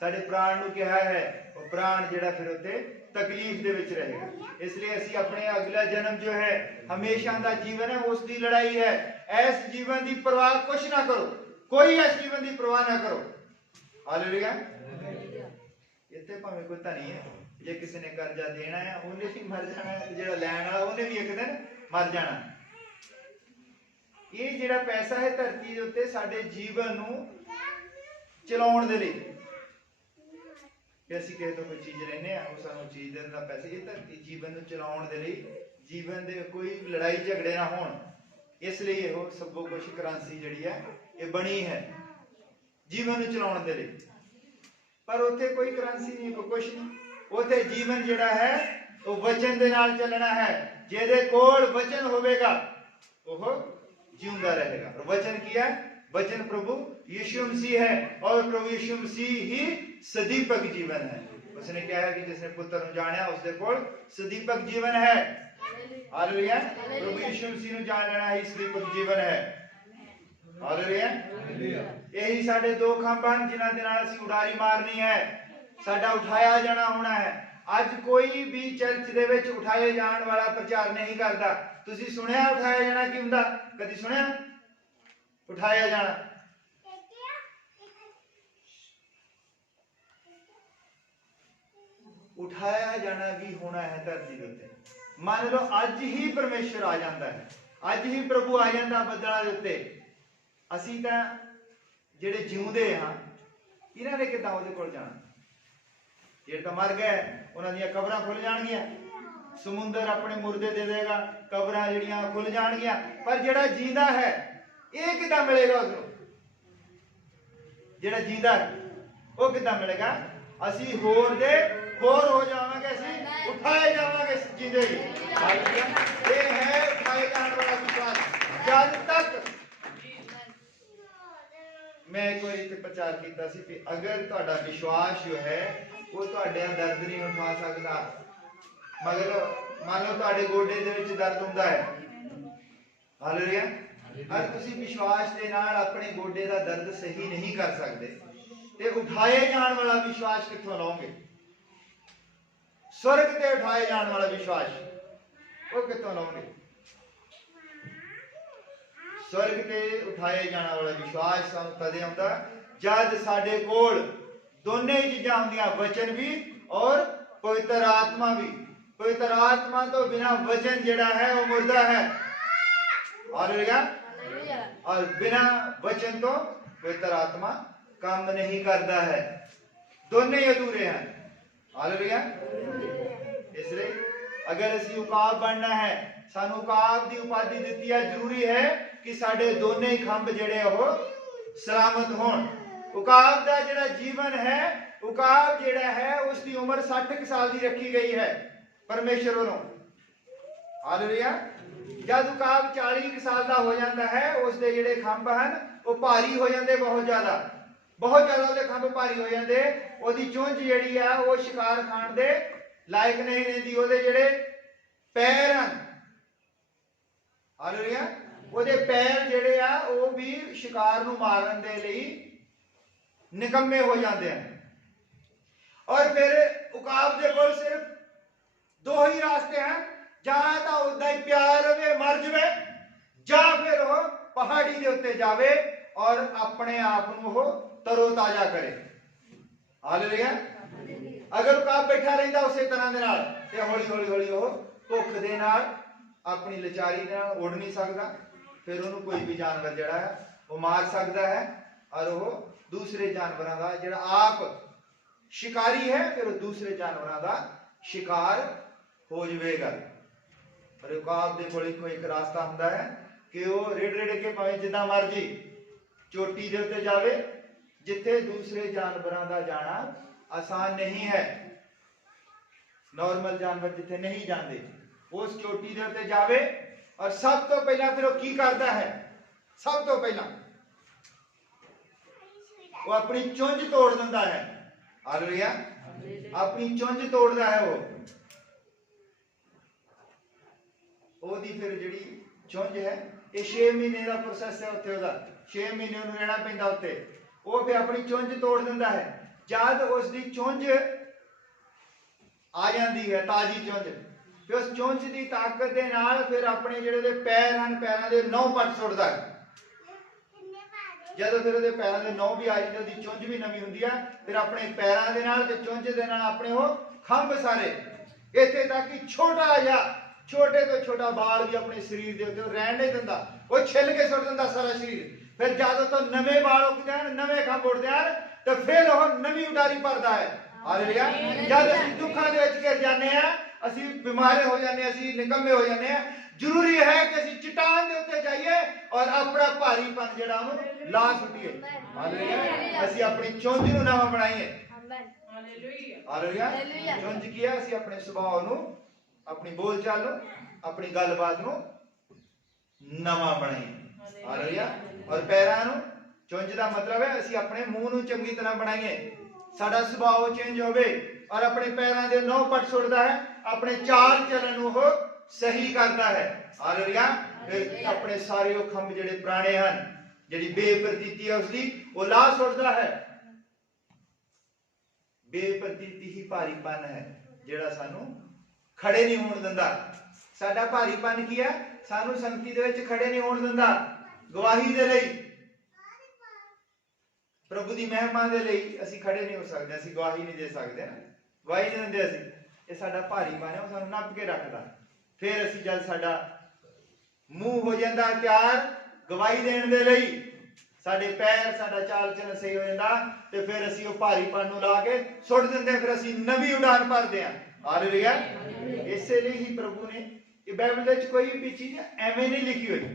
ਸਾਡੇ ਪ੍ਰਾਣ ਨੂੰ ਕਿਹਾ ਹੈ, ਉਹ ਪ੍ਰਾਣ ਜਿਹੜਾ ਫਿਰ ਉੱਤੇ ਤਕਲੀਫ ਦੇ ਵਿੱਚ ਰਹੇਗਾ। ਇਸ ਲਈ ਅਸੀਂ ਆਪਣੇ ਅਗਲਾ ਜਨਮ ਜੋ ਹੈ ਹਮੇਸ਼ਾ ਦਾ ਜੀਵਨ ਹੈ, ਉਸ ਦੀ ਲੜਾਈ ਹੈ। ਇਸ ਜੀਵਨ ਦੀ ਪਰਵਾਹ ਕੁਛ ਨਾ ਕਰੋ, ਕੋਈ ਇਸ ਜੀਵਨ ਦੀ ਪਰਵਾਹ ਨਾ ਕਰੋ। ਹਾਲੇਲੂਇਆ। ਇੱਥੇ ਭਾਵੇਂ ਕੋਈ ਧਨੀ ਹੈ, ਜੇ ਕਿਸੇ ਨੇ ਕਰਜ਼ਾ ਦੇਣਾ ਹੈ ਉਹਨੇ ਵੀ ਮਰ ਜਾਣਾ, ਜਿਹੜਾ ਲੈਣ ਵਾਲਾ ਉਹਨੇ ਵੀ ਇੱਕ ਦਿਨ ਮਰ ਜਾਣਾ। ਇਹ ਜਿਹੜਾ ਪੈਸਾ ਹੈ ਧਰਤੀ ਦੇ ਉੱਤੇ ਸਾਡੇ ਜੀਵਨ ਨੂੰ ਚਲਾਉਣ ਦੇ ਲਈ, ਕਿ ਅਸੀਂ ਕਿਸੇ ਤੋਂ ਕੋਈ ਚੀਜ਼ ਲੈਨੇ ਆ, ਉਹ ਸਾਨੂੰ ਚੀਜ਼ ਦੇਣ ਦਾ ਪੈਸਾ, ਇਹ ਧਰਤੀ ਜੀਵਨ ਨੂੰ ਚਲਾਉਣ ਦੇ ਲਈ, ਜੀਵਨ ਦੇ ਕੋਈ ਲੜਾਈ ਝਗੜੇ ਨਾ ਹੋਣ, ਇਸ ਲਈ ਇਹੋ ਸਭੋ ਕੁਛ ਕਰੰਸੀ ਜਿਹੜੀ ਹੈ ਇਹ ਬਣੀ ਹੈ ਜੀਵਨ ਨੂੰ ਚਲਾਉਣ ਦੇ ਲਈ। ਪਰ ਉੱਥੇ ਕੋਈ ਕਰੰਸੀ ਨਹੀਂ, ਕੋਈ ਕੁਛ ਨਹੀਂ। ਉੱਥੇ ਜੀਵਨ ਜਿਹੜਾ ਹੈ ਉਹ ਵਚਨ ਦੇ ਨਾਲ ਚੱਲਣਾ ਹੈ। ਜਿਹਦੇ ਕੋਲ ਵਚਨ ਹੋਵੇਗਾ ਉਹ ਜਿਉਂਦਾ रहेगा। और वचन किया, वचन प्रभु यीशु मसीह है, और प्रभु यीशु मसीह ही सदीपक जीवन है। उसने क्या है कि जिसने पुत्र ਨੂੰ ਜਾਣਿਆ ਉਸਦੇ ਕੋਲ ਸਦੀਪਕ ਜੀਵਨ ਹੈ। ਹਾਲੇਲੂਇਆ। ਪ੍ਰਭੂ ਯੀਸ਼ੂ ਮਸੀਹ ਨੂੰ ਜਾਣ ਲੈਣਾ ਹੀ ਸਦੀਪਕ ਜੀਵਨ ਹੈ। ਹਾਲੇਲੂਇਆ। ਇਹੀ ਸਾਡੇ 2 ਖੰਭ ਹਨ ਜਿਨ੍ਹਾਂ ਦੇ ਨਾਲ ਅਸੀਂ ਉਡਾਰੀ ਮਾਰਨੀ ਹੈ। ਸਾਡਾ ਉਠਾਇਆ ਜਾਣਾ ਹੋਣਾ ਹੈ। ਅੱਜ ਕੋਈ ਵੀ ਚਰਚ ਦੇ ਵਿੱਚ ਉਠਾਏ ਜਾਣ ਵਾਲਾ ਪ੍ਰਚਾਰ ਨਹੀਂ ਕਰਦਾ। ਤੁਸੀਂ ਸੁਣਿਆ ਉਠਾਇਆ ਜਾਣਾ ਕੀ ਹੁੰਦਾ? ਕਦੀ ਸੁਣਿਆ ਉਠਾਇਆ ਜਾਣਾ? ਉਠਾਇਆ ਜਾਣਾ ਵੀ ਹੋਣਾ ਹੈ ਧਰਤੀ ਦੇ ਉੱਤੇ। ਮੰਨ ਲਓ ਅੱਜ ਹੀ ਪਰਮੇਸ਼ਰ ਆ ਜਾਂਦਾ ਹੈ, ਅੱਜ ਹੀ ਪ੍ਰਭੂ ਆ ਜਾਂਦਾ ਬੱਦਲਾਂ ਦੇ ਉੱਤੇ। ਅਸੀਂ ਤਾਂ ਜਿਹੜੇ ਜਿਉਂਦੇ ਹਾਂ ਇਹਨਾਂ ਨੇ ਕਿੱਦਾਂ ਉਹਦੇ ਕੋਲ ਜਾਣਾ? ਜਿਹੜੇ ਤਾਂ ਮਰ ਗਏ ਉਹਨਾਂ ਦੀਆਂ ਕਬਰਾਂ ਖੁੱਲ ਜਾਣਗੀਆਂ, ਸਮੁੰਦਰ ਆਪਣੇ ਮੁਰਦੇ ਦੇ ਦੇਗਾ, ਕਬਰਾਂ ਜਿਹੜੀਆਂ ਖੁੱਲ ਜਾਣਗੀਆਂ। ਪਰ ਜਿਹੜਾ ਜੀਂਦਾ ਹੈ ਇਹ ਕਿੱਦਾਂ ਮਿਲੇਗਾ ਉਸਨੂੰ? ਜਿਹੜਾ ਜੀਂਦਾ ਹੈ ਉਹ ਕਿੱਦਾਂ ਮਿਲੇਗਾ? ਅਸੀਂ ਹੋਰ ਦੇ ਹੋਰ ਹੋ ਜਾਵਾਂਗੇ, ਅਸੀਂ ਉਠਾਏ ਜਾਵਾਂਗੇ ਜੀਂਦੇ ਹੀ। ਇਹ ਹੈ ਉਠਾਏ ਜਾਣ ਵਾਲਾ ਵਿਸ਼ਵਾਸ। ਜਦ ਤੱਕ ਮੈਂ ਇੱਕ ਵਾਰੀ ਇੱਥੇ ਪ੍ਰਚਾਰ ਕੀਤਾ ਸੀ ਕਿ ਅਗਰ ਤੁਹਾਡਾ ਵਿਸ਼ਵਾਸ ਜੋ ਹੈ ਉਹ ਤੁਹਾਡੇ ਦਰਦ ਨਹੀਂ ਉਠਾ ਸਕਦਾ, ਮਗਰ ਮੰਨ ਲਓ ਤੁਹਾਡੇ ਗੋਡੇ ਦੇ ਵਿੱਚ ਦਰਦ ਹੁੰਦਾ ਹੈ, ਹਾਲੇਲੂਇਆ, ਅਗਰ ਤੁਸੀਂ ਵਿਸ਼ਵਾਸ ਦੇ ਨਾਲ ਆਪਣੇ ਗੋਡੇ ਦਾ ਦਰਦ ਸਹੀ ਨਹੀਂ ਕਰ ਸਕਦੇ ਤੇ ਉਠਾਏ ਜਾਣ ਵਾਲਾ ਵਿਸ਼ਵਾਸ ਕਿੱਥੋਂ ਲਾਓਗੇ? स्वर्ग ते उठाए जाने वाला विश्वास वो कितों लाओगे? स्वर्ग ते उठाए जाने वाला विश्वास सानू कदे आउंदा जद साडे कोल दोने चीजां हुंदियां, वचन भी और पवित्र आत्मा भी। पवित्र आत्मा तो बिना वचन जेड़ा है वो मुर्दा है, हालेलुया। और बिना वचन तो पवित्र आत्मा काम नहीं करता है, दोनों ही अधूरे हैं, हालेलुया। इसलिए अगर असी उकाब बनना है, सानू उकाब की उपाधि दी है, जरूरी है कि साडे दोनों ही खंभ जेड़े हो सलामत होण। उकाब का जेड़ा जीवन है, उकाब जेड़ा है उसकी उम्र 60 साल की रखी गई है परमेश्वर वालों, हालेलुया। जब उकाब 40 साल का हो जाता है, उसके जेड़े खंभ हैं वो भारी हो जाते, बहुत ज्यादा उसके खंभ भारी हो जाते। उसकी चुंझ जेड़ी है वो शिकार खाण दे लायक नहीं रहिंदी। ਉਹਦੇ ਜਿਹੜੇ पैर हैं, हालेलुया, ਉਹਦੇ पैर ਜਿਹੜੇ ਆ ਉਹ भी शिकार ਨੂੰ ਮਾਰਨ ਦੇ ਲਈ निकम्मे हो जाते हैं। और फिर उकाब के कोल सिर्फ 2 ही रास्ते हैं, ਜਾਂ ਤਾਂ ਉਦਾਂ ਹੀ ਪਿਆ ਰਵੇ ਮਰ ਜਵੇ, ਜਾਂ ਫਿਰ ਉਹ ਪਹਾੜੀ ਦੇ ਉੱਤੇ ਜਾਵੇ ਔਰ ਆਪਣੇ ਆਪ ਨੂੰ ਉਹ ਤਰੋ ਤਾਜ਼ਾ ਕਰੇ, ਹਾਲੇਲੂਇਆ। ਅਗਰ ਉਕਾਬ ਬੈਠਾ ਰਹਿੰਦਾ ਉਸੇ ਤਰ੍ਹਾਂ ਦੇ ਨਾਲ ਤੇ ਹੌਲੀ ਹੌਲੀ ਉਹ ਭੁੱਖ ਦੇ ਨਾਲ ਆਪਣੀ ਲਾਚਾਰੀ ਦੇ ਨਾਲ ਉੱਡ ਨਹੀਂ ਸਕਦਾ, ਫਿਰ ਉਹਨੂੰ ਕੋਈ ਵੀ ਜਾਨਵਰ ਜਿਹੜਾ ਹੈ ਉਹ ਮਾਰ ਸਕਦਾ ਹੈ ਔਰ ਉਹ दूसरे जानवरों का जो आप शिकारी है फिर दूसरे जानवरों का शिकार हो जाएगा। पर उकाब दे कोल एक रास्ता हुंदा है कि वह रेड़ के भावें जिदा मर्जी चोटी दे उत्ते जावे, जिथे दूसरे जानवरों का जाना आसान नहीं है। नॉर्मल जानवर जिथे नहीं जाते उस चोटी दे उत्ते जावे और सब तो पहला फिर वह की करता है, सब तो पहला वो अपनी चुंझ तोड़ दिंदा है, हालेलुया। अपनी चुंझ तोड़दा है ओदी फिर जिहड़ी चुंझ है ये 6 महीने का प्रोसैस है, उत्थे ओदा 6 महीने उन्हें रहना पैंदा उत्ते। वो फिर अपनी चुंझ तोड़ दिंदा है। जद उसकी चुंझ आ जाती है ताजी चुंझ, फिर उस चुंझ की ताकत के नाल फिर अपने जिहड़े पैर हैं पैरों के 9 पट सुट्टदा है। ਜਦੋਂ ਫਿਰ ਉਹਦੇ ਪੈਰਾਂ ਦੇ ਨੌ ਵੀ ਆ ਜਾਂਦੇ, ਉਹਦੀ ਚੁੰਝ ਵੀ ਨਵੀਂ ਹੁੰਦੀ ਆ, ਫਿਰ ਆਪਣੇ ਪੈਰਾਂ ਦੇ ਨਾਲ ਤੇ ਚੁੰਝ ਦੇ ਨਾਲ ਆਪਣੇ ਉਹ ਖੰਭ ਸਾਰੇ ਇੱਥੇ ਤੱਕ ਕਿ ਛੋਟਾ ਜਿਹਾ ਛੋਟੇ ਤੋਂ ਛੋਟਾ ਬਾਲ ਵੀ ਆਪਣੇ ਸਰੀਰ ਦੇ ਉੱਤੇ ਰਹਿਣ ਨਹੀਂ ਦਿੰਦਾ, ਉਹ ਛਿੱਲ ਕੇ ਸੁੱਟ ਦਿੰਦਾ ਸਾਰਾ ਸਰੀਰ। ਫਿਰ ਜਦੋਂ ਤੋਂ ਨਵੇਂ ਬਾਲ ਉੱਗਦੇ ਹਨ, ਨਵੇਂ ਖੰਭ ਉੱਠਦੇ ਹਨ, ਤੇ ਫਿਰ ਉਹ ਨਵੀਂ ਉਡਾਰੀ ਭਰਦਾ ਹੈ, ਹਾਲੇਲੂਇਆ। ਜਦ ਅਸੀਂ ਦੁੱਖਾਂ ਦੇ ਵਿੱਚ ਘਿਰ ਜਾਂਦੇ ਆ, ਅਸੀਂ ਬਿਮਾਰ ਹੋ ਜਾਂਦੇ ਆ, ਅਸੀਂ ਨਿਕੰਮੇ ਹੋ ਜਾਂਦੇ ਆ, जरूरी है कि ਅਸੀਂ चट्टान के उत्ते जाइए और अपना भारीपन जिहड़ा ਉਹਨੂੰ ਲਾ ਸੁੱਟੀਏ, हालेलुया। ਅਸੀਂ अपनी चुंझ ਨੂੰ नवा बनाइए, हालेलुया। चुंझ की है ਅਸੀਂ ਆਪਣੇ ਸੁਭਾਅ ਨੂੰ, ਆਪਣੀ ਬੋਲਚਾਲ ਨੂੰ, ਆਪਣੀ ਗੱਲਬਾਤ ਨੂੰ ਨਵਾਂ ਬਣਾਈਏ, हालेलुया। और ਪੈਰਾਂ ਨੂੰ ਚੁੰਝ ਦਾ ਮਤਲਬ ਹੈ ਅਸੀਂ ਆਪਣੇ ਮੂੰਹ ਨੂੰ ਚੰਗੀ ਤਰ੍ਹਾਂ ਬਣਾਈਏ, ਸਾਡਾ ਸੁਭਾਅ ਚੇਂਜ ਹੋਵੇ और अपने पैरों के 9 पट सुट्टदा है, अपने चाल चलन ਨੂੰ ਉਹ सही करता है, हालेलुया। फिर अपने सारे वो खंभ जिहड़े पुराने हैं, जिहड़ी बेप्रतीति है उसकी वो ला सुट्टदा है। बेप्रतीति ही भारीपन है जिहड़ा सानू खड़े नहीं होण दिंदा। साडा भारीपन की है, सानू संगति दे विच खड़े नहीं होण दिंदा। गवाही दे लई, प्रभु दी महिमा दे लई असीं खड़े नहीं हो सकदे, असीं गवाही नहीं दे सकदे, गवाही नहीं दिंदे असीं। ये साडा भारीपन है, वो सानू नप के रखदा। फिर असीं जद साडा मूँह हो जाता तैयार गवाही देने दे लई, साडे पैर साडा चाल चलन सही हो जाता, तो फिर असीं वो भारीपन नूं ला के सुट दिंदे, फिर असीं नवीं उड़ान भरदे हां, हालेलुया। इसलिए ही प्रभु ने ये बाइबल विच कोई भी चीज एवें नहीं लिखी हुई,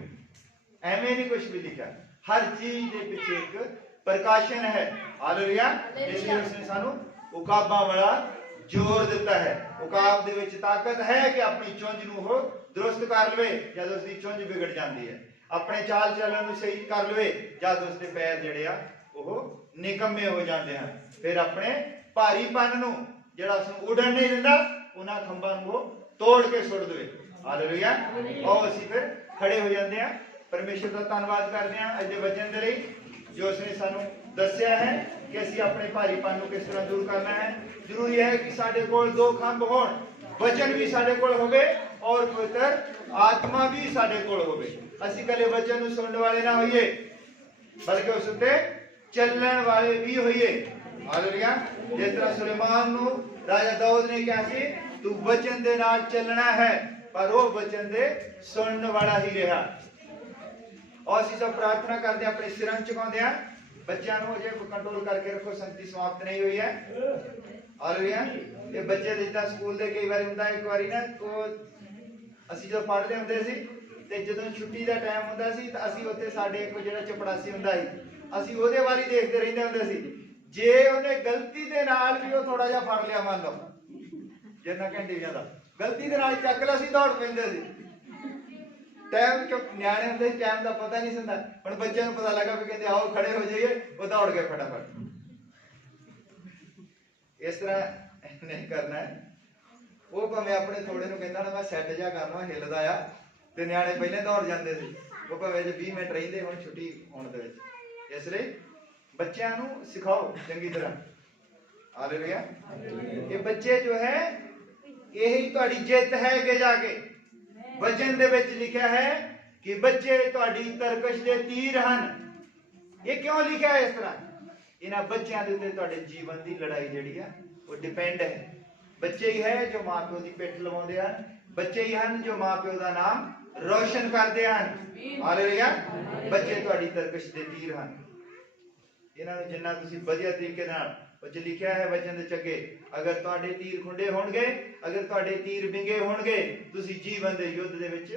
एवें नहीं कुछ भी लिखा, हर चीज के पीछे एक प्रकाशन है, हालेलुया। इसलिए उसने सानू उकाबां वाला जोर दिता है। उकाब दे विच ताकत है कि अपनी चुंझ नूं वो दुरुस्त कर लवे जद उसकी चुंझ बिगड़ जाती है, अपने चाल चलन नूं सही कर लवे जद उसके पैर जिहड़े आ वो निकम्मे हो जाते हैं। फिर अपने भारीपन नूं जिहड़ा उसनूं उड़न नहीं दिंदा उन्हां खंभां नूं वो तोड़ के सुट देवे, हालेलुया। और असीं फिर खड़े हो जाते हैं। परमेश्वर का धन्नवाद करते हैं अज दे वचन दे लई जो उसने सानू दस्या है कि असी अपने भारीपन को किस तरह दूर करना है। जरूरी है कि साडे कोल दो खंभ होण, वचन भी साडे कोल होवे और पवित्र आत्मा भी साडे कोल होवे। असी कले वचन नूं सुनने वाले ना होइए, बल्कि उस उत्ते चलण वाले भी होइए। हालेलुया। जिस तरह सुलेमान नूं राजा दाऊद ने कहा सी तू वचन दे नाल चलना है, पर वो वचन दे सुनने वाला ही रहा। और असी सब प्रार्थना करते अपने सिरां झुकाउंदे हां। बच्चों को अजे कंट्रोल करके रखो, संगति समाप्त नहीं हुई है। हालेलुया। ये बच्चे जिद्दां स्कूल दे कई बार हुंदा, एक बारी ना तो असी जो पढ़दे हुंदे सी ते जदों छुट्टी दा टाइम हुंदा सी तां असी उत्थे साडे एक जिहड़ा चपड़ासी हुंदा सी, असी ओहदे वाल ही देखदे रहिंदे हुंदे सी। जे ਉਹਨੇ गलती ਦੇ ਨਾਲ ਵੀ ਉਹ ਥੋੜਾ ਜਿਹਾ ਫੜ ਲਿਆ, ਮੰਨ ਲਓ ਜਿੰਨਾ ਘੰਟੇ ਜਾਂਦਾ ਗਲਤੀ ਦੇ ਨਾਲ ਚੱਕ ਲਿਆ ਸੀ, ਦੌੜ ਪੈਂਦੇ ਸੀ। ਟਾਈਮ ਕਿ ਨਿਆਣੇ ਹੁੰਦੇ ਸੀ, ਟਾਈਮ ਦਾ ਪਤਾ ਨਹੀਂ ਹੁੰਦਾ। ਹੁਣ ਬੱਚਿਆਂ ਨੂੰ ਪਤਾ ਲੱਗਾ ਵੀ ਕਹਿੰਦੇ ਆਓ ਖੜੇ ਹੋ ਜਾਈਏ, ਉਹ ਦੌੜ ਗਏ ਫਟਾਫਟ। ਇਸ ਤਰ੍ਹਾਂ ਨਹੀਂ ਕਰਨਾ ਹੈ। ਉਹ ਭਾਵੇਂ ਆਪਣੇ ਥੋੜੇ ਨੂੰ ਕਹਿੰਦਾ ਨਾ ਮੈਂ ਸੈੱਟ ਜਾ ਕਰਨਾ, ਹਿੱਲਦਾ ਆ, ਤੇ ਨਿਆਣੇ ਪਹਿਲੇ ਦੌੜ ਜਾਂਦੇ ਸੀ। ਉਹ ਭਾਵੇਂ ਜੇ 20 ਮਿੰਟ ਰਹਿੰਦੇ ਹੁਣ ਛੁੱਟੀ ਹੋਣ ਦੇ ਵਿੱਚ। ਇਸ ਲਈ बच्चों को सिखाओ चंगी तरह। हालेलुया। ये बच्चे जो है यही तुहाडी जित है। के जाके वचन दे विच लिखा है कि बच्चे तुहाडी तरकश दे तीर हन। ये क्यों लिखा है इस तरह? इन्हां बच्चों दे उत्ते तुहाडे जीवन की लड़ाई जिहड़ी है वो डिपेंड है। बच्चे ही है जो मां प्यो की पिठ लवाउंदे हन, बच्चे ही हन जो मां प्यो का नाम रोशन करते हन। हालेलुया। बच्चे तुहाडी तरकश दे तीर हन। इन्हां नूं जिन्ना तुसीं वधिया तरीके नाल विच लिखिया है वचन दे चंगे, अगर तुहाडे तीर खुंडे होणगे, अगर तुहाडे तीर विंगे होणगे, तुसीं जीवन दे युद्ध दे विच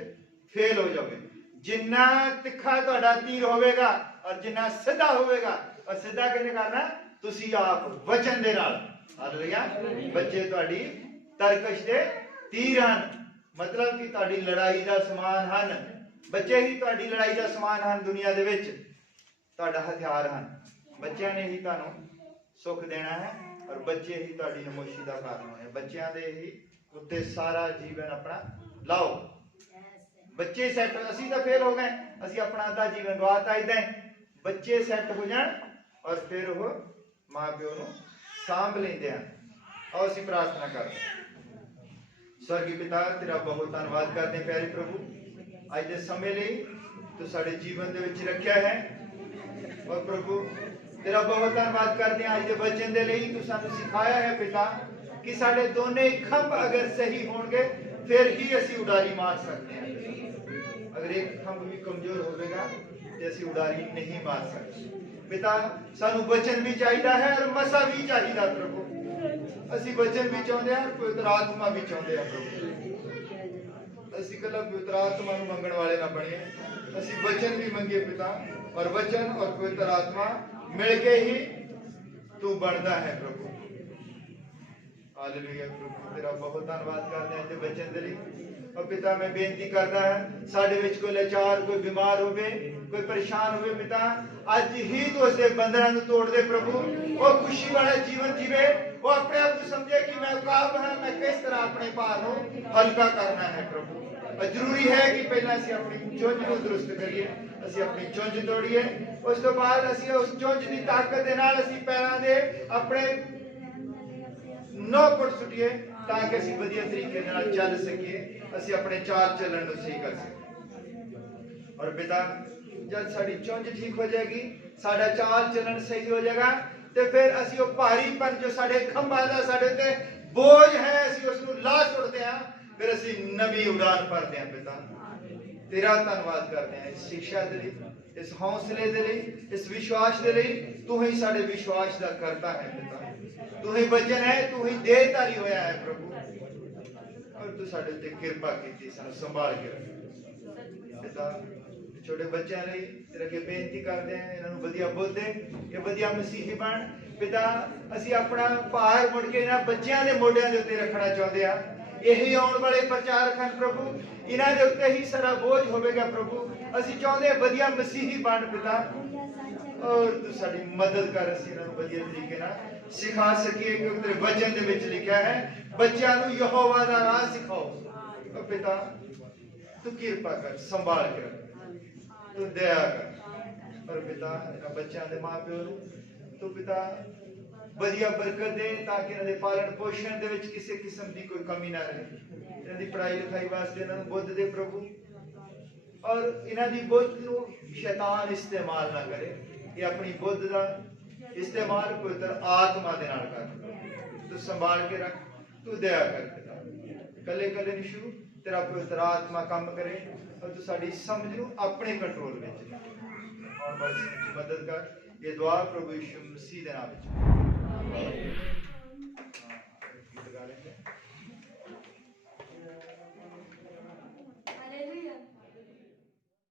फेल हो जाओगे। जिन्ना तिखा तुहाडा तीर होवेगा और जिन्ना सीधा होवेगा, और सीधा किहने करना? तुसीं आप वचन दे नाल। हालेलुया। बच्चे तुहाडी तरकश दे तीर हन, मतलब कि तुहाडी लड़ाई दा समान हन। बच्चे ही तुहाडी लड़ाई दा समान हन। दुनिया दे विच तुहाडा हथियार हन। बच्चों ने ही तुहानूं सुख देना है और बच्चे ही तुहाडी नमोशी दा कारण होने। बच्चों दे ही उत्ते सारा जीवन अपना लाओ। बच्चे सैट, असी तो फेल हो गए, असी अपना आधा जीवन गवाता। इदां बच्चे सैट हो जाण और फिर वो मां प्यो नूं सांभ लैंदे हन। आओ असी प्रार्थना करते। स्वर्गीय पिता, तेरा बहुत धन्नवाद करते हैं प्यारे प्रभु, अज दे समय लई तू साडे जीवन दे विच रखिया है। और प्रभु तेरा बहुत धन्नवाद करते हैं अज के वचन दे लई तू सानू सिखाया है पिता कि साडे दोने खंभ अगर सही होणगे फिर ही असी उडारी मार सकते हैं। अगर एक खंभ भी कमजोर होवेगा तो असी उडारी नहीं मार सकते। पिता सानू वचन भी चाहिए है और मसा भी चाहिए प्रभु। असी वचन भी चाहते हैं, पवित्र आत्मा भी चाहते हैं प्रभु। असी कला पवित्र आत्मा नूं मंगण वाले ना बणीए, असी वचन भी मंगिए पिता, और वचन और पवित्र आत्मा मिलके ही तू बनता है प्रभु। हालेलुया प्रभु, तेरा बहुत धन्यवाद करते हैं वचन दे लई। और पिता मैं बेनती करता है साडे विच कोई लाचार, कोई बीमार होवे, कोई परेशान होवे पिता, अज ही तो उसके बंधनां नूं तोड़ दे प्रभु। वो खुशी वाला जीवन जीवे, वो अपने आप को समझे कि मैं काब है, मैं किस तरह अपने भार नूं हल्का करना है प्रभु। जरूरी है कि पहला असीं अपनी चुंझ नूं दुरुस्त करिए, असीं अपनी चुंझ तोड़िए, उस तो बाद असीं उस चुंझ की ताकत दे नाल असीं पैरां दे अपने नौ फुट सुटिए ताकि असीं वधिया तरीके नाल चल सकीए, असीं अपने चाल चलन नूं सही कर सकीए। और पिता जब साडी चुंझ ठीक हो जाएगी, साडा चाल चलन सही हो जाएगा, तो फिर असीं वो भारीपन जो साडे खंभां दा साडे ते बोझ है असीं उस नूं ला छुड़दे हां, फिर असीं नवी उड़ान भरदे हां। पिता तेरा धन्नवाद करते हैं इस शिक्षा दे लई, इस हौसले दे लई, इस विश्वास दे लई। तू ही साडे विश्वास दा करता है पिता, तू ही वचन है, तू ही देहधारी होया है प्रभु। और तू साडे ते किरपा कीती, सानू संभाल के रख पिता। छोटे बच्चों लई तेरे अगे बेनती करते हैं, इन्हां नूं वधिया बुद्ध दे, ये वधिया मसीही बन पिता। असीं अपना भार मुड़ के इन्हां बच्चों दे मोढिਆਂ ਦੇ ਉੱਤੇ ਰੱਖਣਾ ਚਾਹੁੰਦੇ ਆ। यही आने वाले प्रचारक हैं प्रभु, इन्हां दे उत्ते ही सारा बोझ होवेगा प्रभु। असीं चाहुंदे वधिया मसीही बन पिता, और तू साडी मदद कर, असीं इन्हां नूं वधिया तरीके नाल सिखा सकीए, क्योंकि तेरे वचन दे विच लिखिया है बच्चों नूं यहोवा दा राह सिखाओ। और पिता तू किरपा कर, संभाल कर, तू दया कर। और पिता पिता इन्हां बच्चों के माँ प्यो नूं तू पिता वधिया बरकत दे ताकि इन्हां दे पालन पोषण दे विच किसी किस्म की कोई कमी ना रहे। इन्हां दी पढ़ाई लिखाई वास्ते इन्हां नूं बुद्ध दे प्रभु और इन्हां दी बुद्ध नूं शैतान इस्तेमाल ना करे। ये अपनी बुद्ध का इस्तेमाल पवित्र आत्मा दे नाल कर तू संभाल के रख तू दया कर पिता कले कले निशु तेरा पवित्र आत्मा काम करे और तू साडी समझ नूं अपने कंट्रोल में और बस मदद कर। ये दुआ प्रभु यीशु मसीह दे नाम विच आमीन।